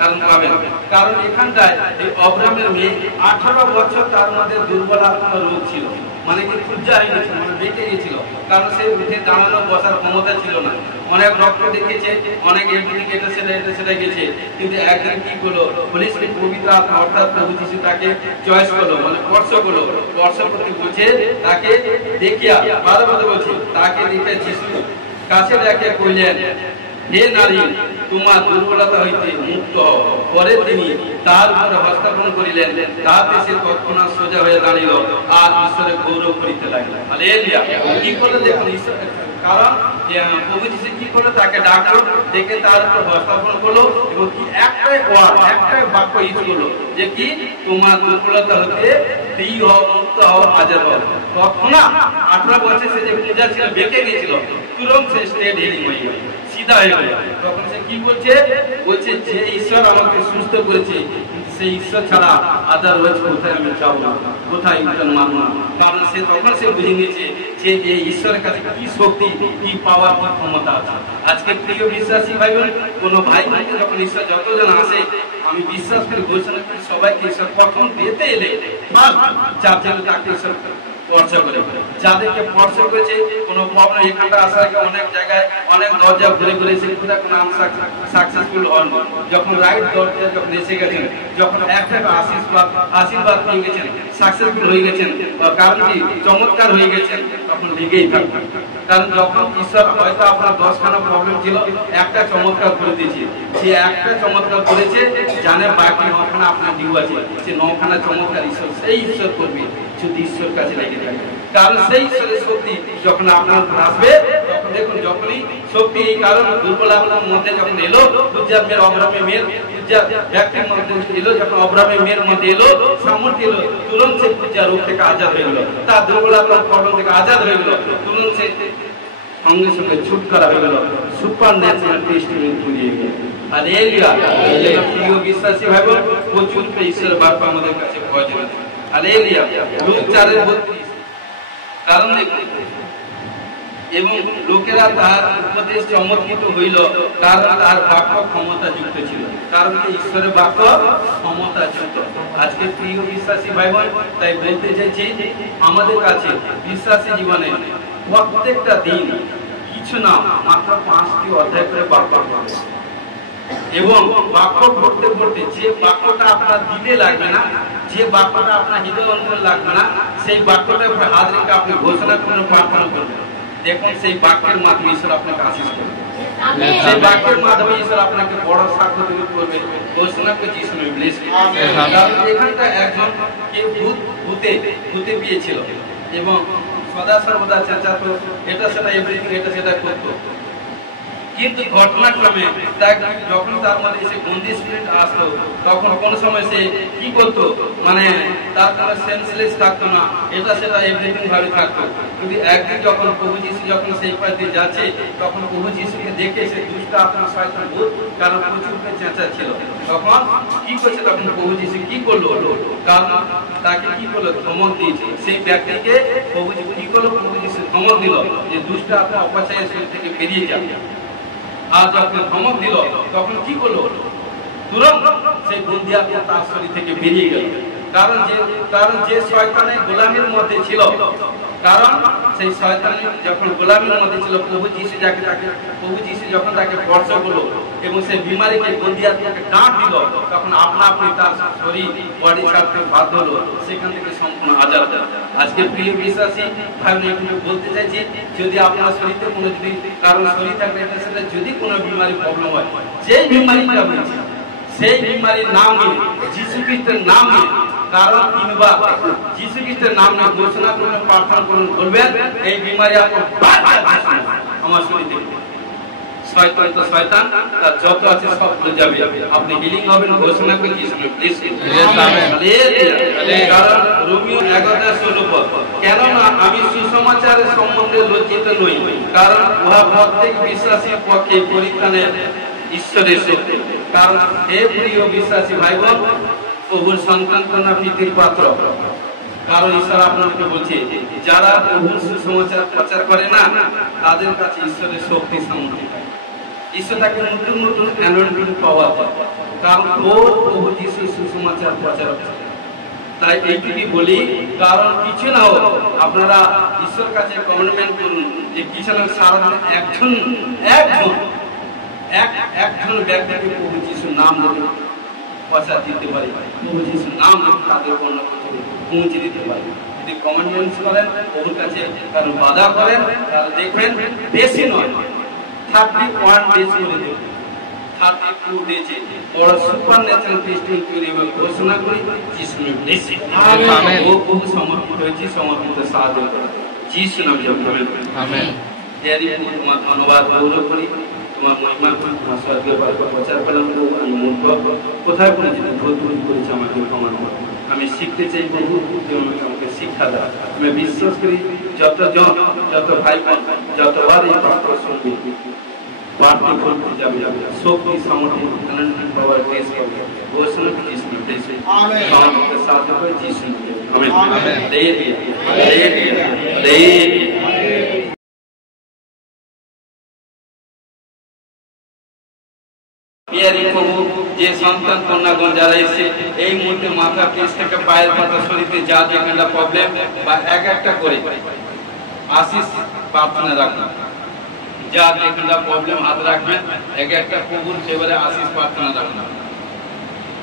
কারণ পাবেন, কারণ এখানটায় এই অব্রাহামের মেয়ে 18 বছর তার মধ্যে দুর্বলতা রোগ ছিল। মানে কি খুঁজা হয়ে গেছে, মানে বেঁকে গেছিল, কারণ সে উঠে দাঁড়ানো বসার ক্ষমতা ছিল না। অনেক ডক্টর দেখেছে, অনেক এদিকে এটা সেটা গেছে, কিন্তু একদিন কি করলো, পুলিশ পবিত্র আত্মা অর্থাৎ প্রভু যিশু তাকে চয়েস করলো, মানে স্পর্শ করলো, স্পর্শ করতে বলছে তাকে দেখিয়া বারবার বলছে, তাকে দেখে যিশু কাছে দেখে কইলেন, হে নারী, তোমার দুর্বলতা হইতে মুক্ত হও। পরে তিনি তার উপরে হস্তাপন করিলেন, তাহাতে সে তৎক্ষণাৎ সোজা হয়ে দাঁড়িল আর ঈশ্বরের গৌরব করিতে লাগল। হালেলুয়া। কি করলো দেখুন, ঈশ্বর, কারণ প্রভু যিশু কি করলো, তাকে ডাকলো, ডেকে তার উপর হস্তাপন করলো এবং কি একটাই ওয়ার্ড, একটাই বাক্য ইউজ করলো যে কি, তোমার দুর্বলতা হতে ফ্রি হও, মুক্ত হও, আজাদ হও। তৎক্ষণাৎ 18 বছর সে যে পূজা ছিল, বেঁকে গেছিল, তুরন্ত সে স্টেট হিলিং হয়ে গেল, সিধা হয়ে গেল। তখন সে কি বলছে, বলছে যে ঈশ্বর আমাকে সুস্থ করেছে, সেই ঈশ্বর ছাড়া আদারওয়াইজ কোথায় আমি যাবো না, কোথায় রিটার্ন মানবো না। কারণ সে তখন সে বুঝে নিয়েছে যে এই ঈশ্বরের কাছে কি শক্তি, কি পাওয়ার, কি ক্ষমতা আছে। আজকে প্রিয় বিশ্বাসী ভাই বোন, কোনো ভাই বোনকে যখন ঈশ্বর যতজন আসে, আমি বিশ্বাস করি, ঘোষণা করি, সবাইকে ঈশ্বর প্রথম পেতে এলে যার জন্য তাকে ঈশ্বর স্পর্শ করে, যাদেরকে স্পর্শ করেছে কোনো প্রবলেম, এখানটা আসার আগে অনেক জায়গায় অনেক দরজা ঘুরে ঘুরে এসে কোথায় কোনো সাকসেসফুল হন, যখন রাইট দরজা যখন এসে গেছেন, যখন একটা আশীর্বাদ পেয়ে গেছেন, সাকসেসফুল হয়ে গেছেন, কারণ কি চমৎকার হয়ে গেছেন, তখন লেগেই থাকবেন। কারণ যখন ঈশ্বর হয়তো আপনার 10খানা প্রবলেম ছিল, একটা চমৎকার করে দিয়েছে, সে একটা চমৎকার করেছে, জানে বাকি 9খানা আপনার ডিউ আছে, সে 9খানা চমৎকার ঈশ্বর, সেই ঈশ্বর করবে যদি ঈশ্বর কাছে লেগে থাকে। কারণ সেই ঈশ্বরের শক্তি যখন আপনার আসবে, তখন দেখুন যখনই শক্তি, এই কারণ দুর্বল আপনার মধ্যে যখন এলো, পূজার মেয়ের অব্রামে মেয়ের পূজা ব্যক্তির মধ্যে এলো, যখন অব্রামে মেয়ের মধ্যে এলো, সামর্থ্য এলো, তুরন্ত সে পূজা রূপ থেকে আজাদ হয়ে গেল, তার দুর্বলতার প্রবলেম থেকে আজাদ হয়ে গেল, তুরন্ত সে সঙ্গে সঙ্গে ছুটকারা হয়ে গেল, সুপার ন্যাচারাল টেস্টিমনি ফুরিয়ে গেল। হালেলুয়া। প্রিয় বিশ্বাসী ভাই বোন, প্রচুর ঈশ্বরের বার্তা আমাদের কাছে প্রয়োজন আছে। হালেলুয়া। লূক 4:32, কারণ এবং লোকেরা তার উপদেশ চমৎকৃত হইল, কারণ তার বাক্য ক্ষমতা যুক্ত ছিল। কারণ ঈশ্বরের বাক্য ক্ষমতা যুক্ত। আজকে প্রিয় বিশ্বাসী ভাই বোন, তাই বলতে চাইছি, আমাদের কাছে বিশ্বাসী জীবনে প্রত্যেকটা দিন কিছু না মাত্র 5টি অধ্যায় করে বাক্য পড়বে, এবং বাক্য পড়তে পড়তে যে বাক্যটা আপনার দিতে লাগবে না, যে বাক্যটা আপনার হৃদয় অন্তরে লাগবে না, সেই বাক্যটার উপরে হাত রেখে আপনি ঘোষণা করুন, প্রার্থনা করবেন। দেখুন সেই বাক্যের মাধ্যমে ঈশ্বর আপনাকে আশীষ করবে, সেই বাক্যের মাধ্যমে ঈশ্বর আপনাকে বড় সাক্ষ্য তৈরি করবে, ঘোষণা করে যিশু নামে ব্লেস করবে। কারণ এখানটা একজন কে ভূতে পেয়েছিল এবং সদা সর্বদা চেঁচাতো, এটা সেটা এভরিথিং, এটা সেটা করতো, কিন্তু ঘটনাক্রমে যখন তার মধ্যে সে বন্দি স্পিরিট আসতো, তখন কোন সময় সে কি করতো, মানে তার কোনো সেন্সলেস থাকতো না, এটা সেটা এভরিথিং ভাবে থাকতো। কিন্তু একদিন যখন প্রভু যিশু যখন সেই পাশ দিয়ে যাচ্ছে, তখন প্রভু যিশুকে দেখে সে দুষ্ট আত্মা শয়তান ভূত, কারণ প্রচুর চেঁচা ছিল, তখন কি করছে, তখন প্রভু যিশু কি করলো, কারণ তাকে কি করলো, ধমক দিয়েছে সেই ব্যক্তিকে। প্রভু যিশু কি করলো, প্রভু যিশু ধমক দিল যে দুষ্ট আত্মা অপচয়ের শরীর থেকে বেরিয়ে যাবে। আর যখন ধমক দিল, তখন কি করলো, তুরন্ত সেই বন্দি আত্মা তার শরীর থেকে বেরিয়ে গেল। কারণ যে শয়তানের গোলামের মধ্যে ছিল, কারণ সেই শয়তান যখন গোলামের মধ্যে ছিল, প্রভু যিশু যখন তাকে স্পর্শ করলো এবং সেই বিমারিকে বন্দি আত্মাকে ডাক দিল, তখন আপনা আপনি তার শরীর বডি ছাড়তে বাধ্য হলো, সেখান থেকে সম্পূর্ণ আজাদ। আজকে প্রিয় বিশ্বাসী ভাই বোন, বলতে চাইছি, যদি আপনার শরীরে কোনো যদি কারণ শরীর থাকলে সেটা যদি কোনো বিমারি প্রবলেম হয়, যেই বিমারিটা হয়েছে সেই বিমারির নাম নিয়ে, যিশু খ্রিস্টের নাম নিয়ে, কারণ 3 বার যিশু খ্রিস্টের নাম নিয়ে ঘোষণা করুন, প্রার্থনা করুন, বলবেন এই বিমারি আমার শরীরে, শয়তান তার যত আছে সব ভুলে যাবে, আপনি হিলিং হবেন, ঘোষণা করে যিশু প্লিজ। কারণ রোমিও 11:16, কেননা আমি সুসমাচারের সম্বন্ধে লজ্জিত নই, কারণ উহা প্রত্যেক বিশ্বাসীর পক্ষে পরিত্রাণের ঈশ্বরের শক্তি। কারণ হে প্রিয় বিশ্বাসী ভাই বোন, প্রভুর সন্তান কন্যা প্রীতির পাত্র, কারণ ঈশ্বর আপনাকে বলছে, যারা প্রভুর সুসমাচার প্রচার করে না, তাদের কাছে ঈশ্বরের শক্তি সামর্থ্য, ঈশ্বর তাকে নতুন নতুন অ্যানোইন্টিং পাওয়া, কারণ প্রভু যিশু সুসমাচার প্রচার। তাই এইটুকুই বলি, কারণ কিছু না হোক আপনারা ঈশ্বর কাছে কমিটমেন্ট করুন যে কিছু না সারা একজন ব্যক্তিকে প্রভু যিশুর নাম ধরে পয়সা দিতে পারে, প্রভু যিশুর নাম ধরে তাদের অন্য পৌঁছে দিতে পারে। যদি কমিটমেন্ট করেন প্রভুর কাছে, কারণ বাধা করেন, তাহলে দেখবেন বেশি নয় 31 ডেজ করে দেবেন, 32 ডেজে বড় সুপারন্যাচারাল টেস্টিং করে ঘোষণা করি যিশুর ব্লেসিং। আমেন। ও প্রভু সমর্পিত হয়েছে, সমর্পিত সাহায্য করে যিশুর নামে আমেন। দেয়ারি তোমার ধন্যবাদ গৌরব করি, তোমার মহিমা করি, তোমার স্বর্গীয় বাক্য প্রচার করলাম। আমি মূর্খ কোথায় কোনো যদি ভুল করেছি আমাকে ক্ষমা করো। আমি শিখতে চাই প্রভু, আমাকে শিক্ষা দাও। আমি বিশ্বাস করি যত ভাই যতবার এই বাক্য শুনবি বাড়তে করতে যাবে, শক্তি সামর্থ্য অনন্ত পাওয়ার টেস করবে ঘোষণা কি যিশু দেশে আমাদের সাথে হয় যিশু। আমেন। Hallelujah hallelujah hallelujah. প্রিয় প্রভু, যে সন্তান কন্যাগণ যারা এসে এই মুহূর্তে মাথা কেস থেকে পায়ের পাতা শরীরে যা যেখানটা প্রবলেম বা একটা করে আশিস প্রার্থনা রাখবেন, যা যেখানটা প্রবলেম হাত রাখবেন একটা প্রভুর সেবারে আশিস প্রার্থনা রাখবেন।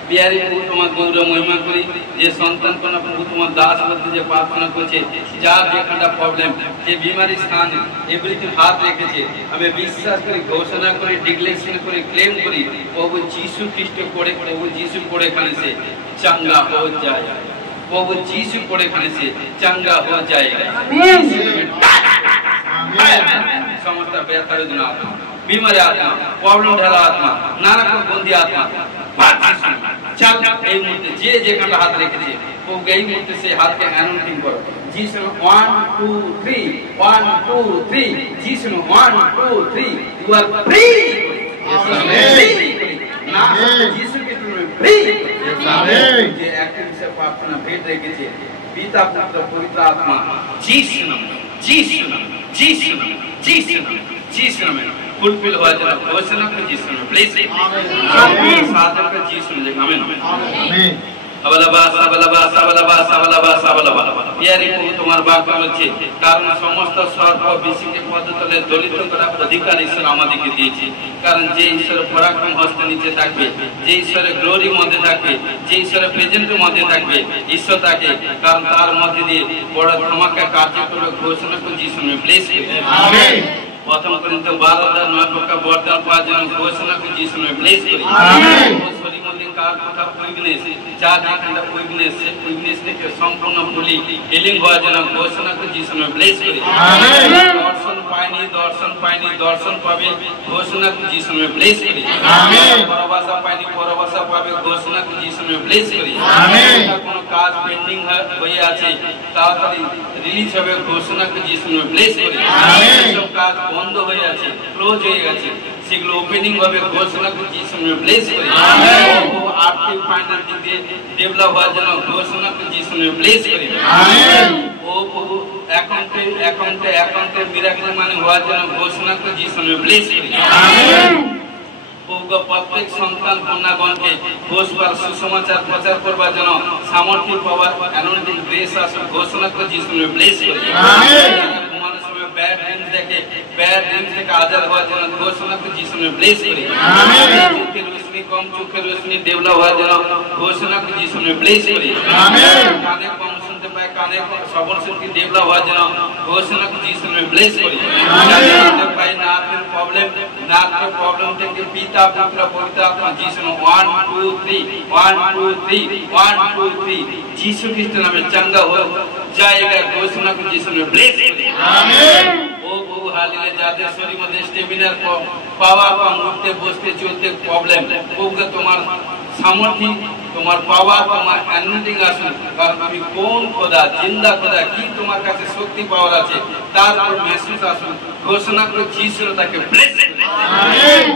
প্রিয়ারি প্রভু তোমার গৌরব মহিমা করি, যে সন্তান কন্যা প্রভু তোমার দাস বলতে যে প্রার্থনা করছে, যার যেখানটা প্রবলেম, যে বিমারি স্থান এভরিথিং হাত রেখেছে, আমি বিশ্বাস করি, ঘোষণা করি, ডিক্লেরেশন করি, ক্লেম করি, প্রভু যিশু খ্রিস্ট করে, প্রভু যিশু করে এখানে সে চাঙ্গা হয়ে যায়, প্রভু যিশু করে এখানে সে চাঙ্গা হয়ে যায়। সমস্ত ব্যথার জন্য আত্মা, বিমারি আত্মা, প্রবলেম ঢালা আত্মা, নানা রকম বন্দি আত্মা চাল এই মুহূর্তে যে যেখানে হাত রেখেছে প্রভু এই মুহূর্তে সেই হাতকে অ্যানোইন্টিং করো যিশু। 1 2 3 1 2 3 যিশু 1 2 3 ইউ আর ফ্রি। না যিশু কে তুমি ফ্রি। যে একটা বিষয় প্রার্থনা ভেট রেখেছে পিতা পুত্র পবিত্র আত্মা যিশু যিশু যিশু যিশু যিশু নামে ফুলফিল হওয়া যায় ঘোষণা করে যিশু নামে প্লিজ আমেন। সাথে করে যিশু নামে আমেন আমেন। আবালাবা সাবালাবা সাবালাবা সাবালাবা সাবালাবা। ইয়ারি প্রভু তোমার বাক্য বলছে, কারণ সমস্ত সর্ব বিশিকে পদতলে দলিত করা অধিকার ঈশ্বর আমাদেরকে দিয়েছে। কারণ যে ঈশ্বর পরাক্রম হস্ত নিচে থাকবে, যে ঈশ্বরের গ্লোরি মধ্যে থাকবে, যে ঈশ্বরের প্রেজেন্টের মধ্যে থাকবে, ঈশ্বর তাকে কারণ তার মধ্যে দিয়ে বড় ধামাকা কার্য করবে ঘোষণা করে যিশু নামে প্লিজ আমেন। প্রথম করিন্থ 12:9 প্রকার বর্তমান পাওয়ার জন্য ঘোষণা করে যিশু নামে প্লিজ করি আমেন। শরীর মধ্যে কার কথা উইকনেস, যা যেখানটা উইকনেস, সেই উইকনেস থেকে সম্পূর্ণ ফুলি হিলিং হওয়ার জন্য ঘোষণা করে যিশু নামে প্লিজ করি আমেন। দর্শন পায়নি, দর্শন পায়নি, দর্শন পাবে ঘোষণা করে যিশু নামে প্লিজ করি আমেন। পরবাসা পায়নি, পরবাসা পাবে ঘোষণা করে যিশু নামে প্লিজ করি আমেন। কোনো কাজ পেন্ডিং হয়ে আছে তাড়াতাড়ি রিলিজ হবে ঘোষণা করে যিশু নামে প্লিজ করি আমেন। সব কাজ বন্ধ হয়ে আছে, ক্লোজ হয়ে গেছে, সেগুলো ওপেনিং হবে ঘোষণা করে যিশু নামে প্লেস করি আমেন। ও আর্থিক ফাইন্যান্স দিকে ডেভেলপ হওয়ার জন্য ঘোষণা করে যিশু নামে প্লেস করি আমেন। ও প্রভু অ্যাকাউন্টে মিরাকল মানে হওয়ার জন্য ঘোষণা করে যিশু নামে প্লেস করি আমেন। প্রত্যেক সন্তান কন্যাগণকে ঘোষবার সুসমাচার প্রচার করবার জন্য সামর্থ্য পাওয়ার অ্যানোইন্টিং গ্রেস আসে ঘোষণা করে যিশু নামে প্লেস করি আমেন। बैड ड्रीम्स देखे, बैड ड्रीम्स থেকে আজাদ হওয়ার জন্য ঘোষণা করে যিশু নামে প্লেস করি আমেন। চোখের রোশনি কম, চোখের রোশনি ডেভেলপ হওয়ার জন্য ঘোষণা করে যিশু নামে প্লেস করি আমেন। কানে কম শুনতে পায়, কানে শ্রবণ শক্তি ডেভেলপ হওয়ার জন্য ঘোষণা করে যিশু নামে প্লেস করি আমেন। পায় নার্ভের প্রবলেম থেকে পিতা পুত্র পবিত্র আত্মা যিশু 1 2 3 1 2 3 1 2 3 যিশু খ্রিস্টের নামে চাঙ্গা হয়ে जाएगा घोषणा को जिसु नामे प्लेस करी आमेन। ओ प्रभु हालेलुया। যাদের শরীর মধ্যে স্টেমিনার পাওয়ার কম, উঠতে বসতে চলতে প্রবলেম, প্রভু তোমার সামর্থ্য, তোমার পাওয়ার, তোমার অ্যানোইন্টিং আসুন। কারণ আমি কোন খোদা, জিন্দা খোদা, কি তোমার কাছে শক্তি পাওয়ার আছে তার উপর মেসেজ আসুন ঘোষণা করে যিশু তাকে প্লেস আমেন।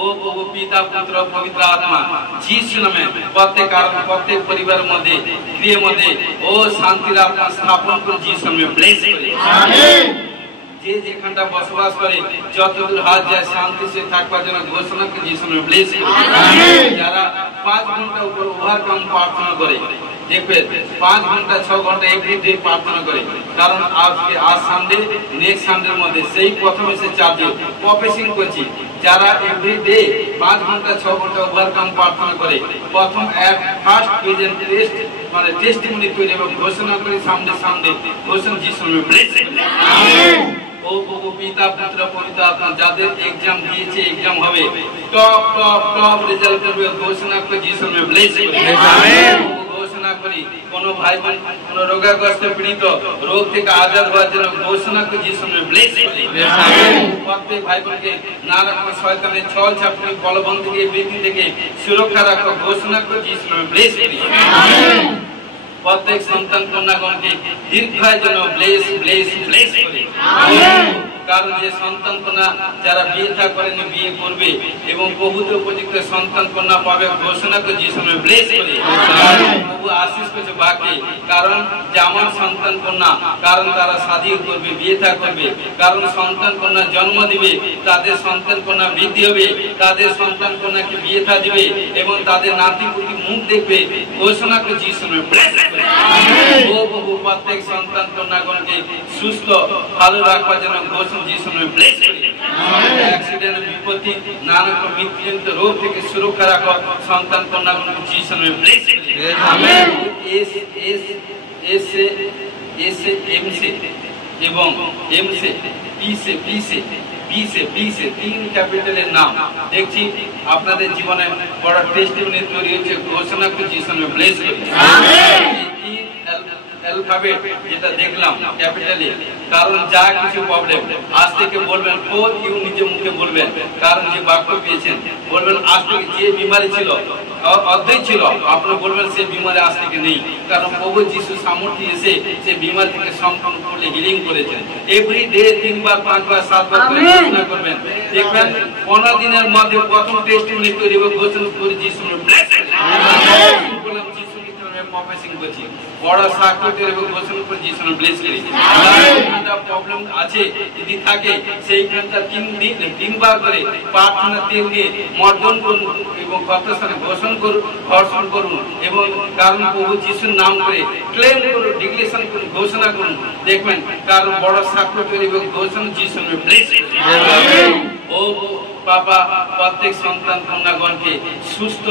ও প্রভু পিতা পুত্র পবিত্র আত্মা যিশু নামে প্রত্যেক পরিবারের মধ্যে গৃহের মধ্যে ও শান্তির আত্মা স্থাপন করে যিশু নামে প্লেস করি আমেন। যে যেখানটা বসবাস করে যতদূর হাত যায় শান্তি সে থাকবার জন্য ঘোষণা করে যিশু নামে প্লেস করি আমেন। যারা 5 ঘন্টা উপর ওভারকাম প্রার্থনা করে দেখবেন 5 ঘন্টা 6 ঘন্টা এভরিডে প্রার্থনা করে, কারণ আজ সানডে নেক্সট সানডের মধ্যে সেই প্রথমে সে চার্জে প্রফেসিং করছি যারা এভরিডে 5 ঘন্টা 6 ঘন্টা ওভারকাম প্রার্থনা করে প্রথম ফার্স্ট প্রেজেন্ট টেস্ট মানে টেস্টিমনি তৈরি এবং ঘোষণা করে সামনে ঘোষণা যিশু নামে ব্লেস আমেন। ও প্রভু পিতা পুত্র পবিত্র আত্মা যাদের এক্সাম দিয়েছে এক্সাম হবে টপ রেজাল্ট করবে ঘোষণা করে যিশু নামে ব্লেস আমেন। ঘোষণা করি কোন ভাই বোন কোন রোগাগ্রস্ত পীড়িত রোগ থেকে আজাদ হওয়ার জন্য ঘোষণা করে যিশু নামে ব্লেস আমেন। প্রত্যেক ভাই বোনকে নানা রকম শয়তানের ছল চাতুরি বলবন থেকে বৃদ্ধি থেকে সুরক্ষা রাখো ঘোষণা করে যিশু নামে ব্লেস আমেন। প্রত্যেক সন্তান কন্যাগণকে দীর্ঘায় যেন ব্লেস করে আমেন। কারণ যে সন্তান কন্যা যারা বিয়ে থা করেনি বিয়ে করবে এবং বহুতে উপযুক্ত সন্তান কন্যা পাবে ঘোষণা করে যিশু নামে ব্লেস করে প্রভু আশীষ করছে বাকি কারণ যে আমার সন্তান কন্যা কারণ তারা শাদী করবে বিয়ে থা করবে কারণ সন্তান কন্যা জন্ম দিবে তাদের সন্তান কন্যা বৃদ্ধি হবে তাদের সন্তান কন্যাকে বিয়ে থা দিবে এবং তাদের নাতি পুতি মুখ দেখবে ঘোষণা করে যিশু নামে ব্লেস করে আমেন। ও প্রভু প্রত্যেক সন্তান কন্যাগণকে সুস্থ ভালো রাখবার জন্য ঘোষণা যিশু নামে ব্লেস করে আমেন। অ্যাক্সিডেন্ট বিপত্তি নানা রকম মৃত্যুজনিত রোগ থেকে সুরক্ষা রাখো সন্তান কন্যাগণকে যিশু নামে ব্লেস করে আমেন। এমসে এবং এমসে পিসে তিন ক্যাপিটালের নাম দেখছি আপনাদের জীবনে বড় টেস্টিমনি তৈরি হচ্ছে ঘোষণা করে যিশু নামে ব্লেস করে আমেন। অ্যালফাবেট যেটা দেখলাম ক্যাপিটালে কারণ যা কিছু প্রবলেম আজ থেকে বলবেন খোদ ইউ নিজে মুখে বলবেন কারণ যে বাক্য পেয়েছেন বলবেন আজ থেকে যে বিমারি ছিল অর্ধেক ছিল আপনি বলবেন সে বিমারি আজ থেকে নেই কারণ প্রভু যিশু সামর্থ্য এসে সে বিমারি থেকে সম্পূর্ণ করলে হিলিং করেছেন। এভরি ডে 3 বার 5 বার 7 বার ঘোষণা করবেন দেখবেন 15 দিনের মধ্যে প্রথম টেস্টিমনি তৈরি হবে ঘোষণা করে যিশু নামে ব্লেস বললাম যিশু প্রফেসিং করছি বড় সাক্ষ্য এবং ঘোষণা করে যিশু নামে ব্লেস করি। যার প্রবলেম আছে যদি থাকে সেইখানটা 3 বার করে প্রার্থনা তেল দিয়ে মর্দন করুন এবং কথার ঘোষণা করুন ধর্ষণ করুন এবং কারণ প্রভু যিশুর নাম করে ক্লেম করুন ডিক্লেরেশন করুন ঘোষণা করুন দেখবেন কারণ বড় সাক্ষ্য তৈরি এবং ঘোষণা যিশু নামে ব্লেস ও বাবা প্রত্যেক সন্তান কন্যাগণকে সুস্থ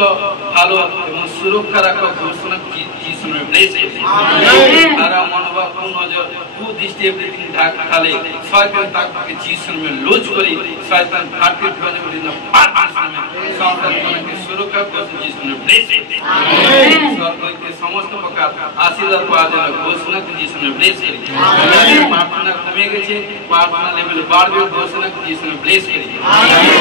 ভালো এবং সুরক্ষা রাখা ঘোষণা যিশু নামে ব্লেস আমেন। তারা মনোভাব নজর কুদৃষ্টি এভরিথিং ঢালে শয়তান তাকে যিশু নামে লুজ করি শয়তান ফাটকে ধরে দিন সন্তান কন্যাকে সুরক্ষা করতে যিশু নামে ব্লেস আমেন। স্বর্গকে সমস্ত প্রকার আশীর্বাদ পাওয়ার জন্য ঘোষণা যিশু নামে ব্লেস করি আমেন। প্রার্থনা কমে গেছে প্রার্থনা লেভেল বাড়বে ঘোষণা যিশু নামে ব্লেস করি আমেন।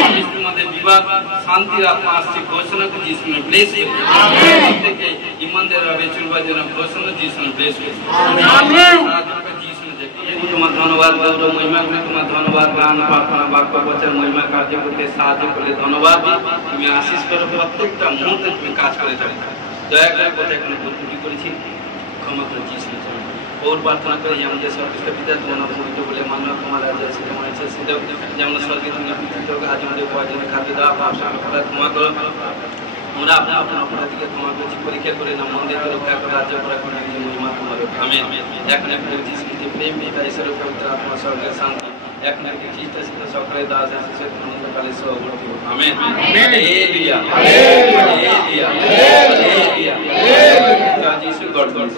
মধ্যে বিবাদ শান্তির আত্মা আসছে ঘোষণা করে যিশু নামে ব্লেস করি আমেন। থেকে ইমানদার ভাবে চলবার জন্য ঘোষণা যিশু নামে ব্লেস করি আমেন। তোমার ধন্যবাদ গৌরব মহিমা করে তোমার ধন্যবাদ গান প্রার্থনা বাক্য বচন মহিমা কার্য করতে সাহায্য করলে ধন্যবাদ তুমি আশীষ করো প্রত্যেকটা মুহূর্তে তুমি কাজ করে থাকো দয়া করে কথা এখানে ভুল করেছি ক্ষমা করে যিশু और प्रार्थना करें हम जैसे कृष्ण पिता तुम्हारा पवित्र बोले मानव तुम्हारा जैसे हमारे जैसे যেমন স্বর্গে তুমি পিতৃ আজ আমাদের প্রয়োজন খাদ্য দাও আমরা ক্ষমা করো আমরা আপনার আপনার অপরাধীকে ক্ষমা করছি পরীক্ষা করে না মন্দির রক্ষা করে রাজ্য করা করে মহিমা তোমার আমেন। এখন এখন যিশুকে প্রেম পিতা ঈশ্বরের পবিত্র আত্মা স্বর্গের শান্তি এখন এখন খ্রিস্ট সিদ্ধ সকলে দাস আছে আনন্দকালে সহবর্তী amen. Hallelujah hallelujah hallelujah hallelujah যিশু গড গড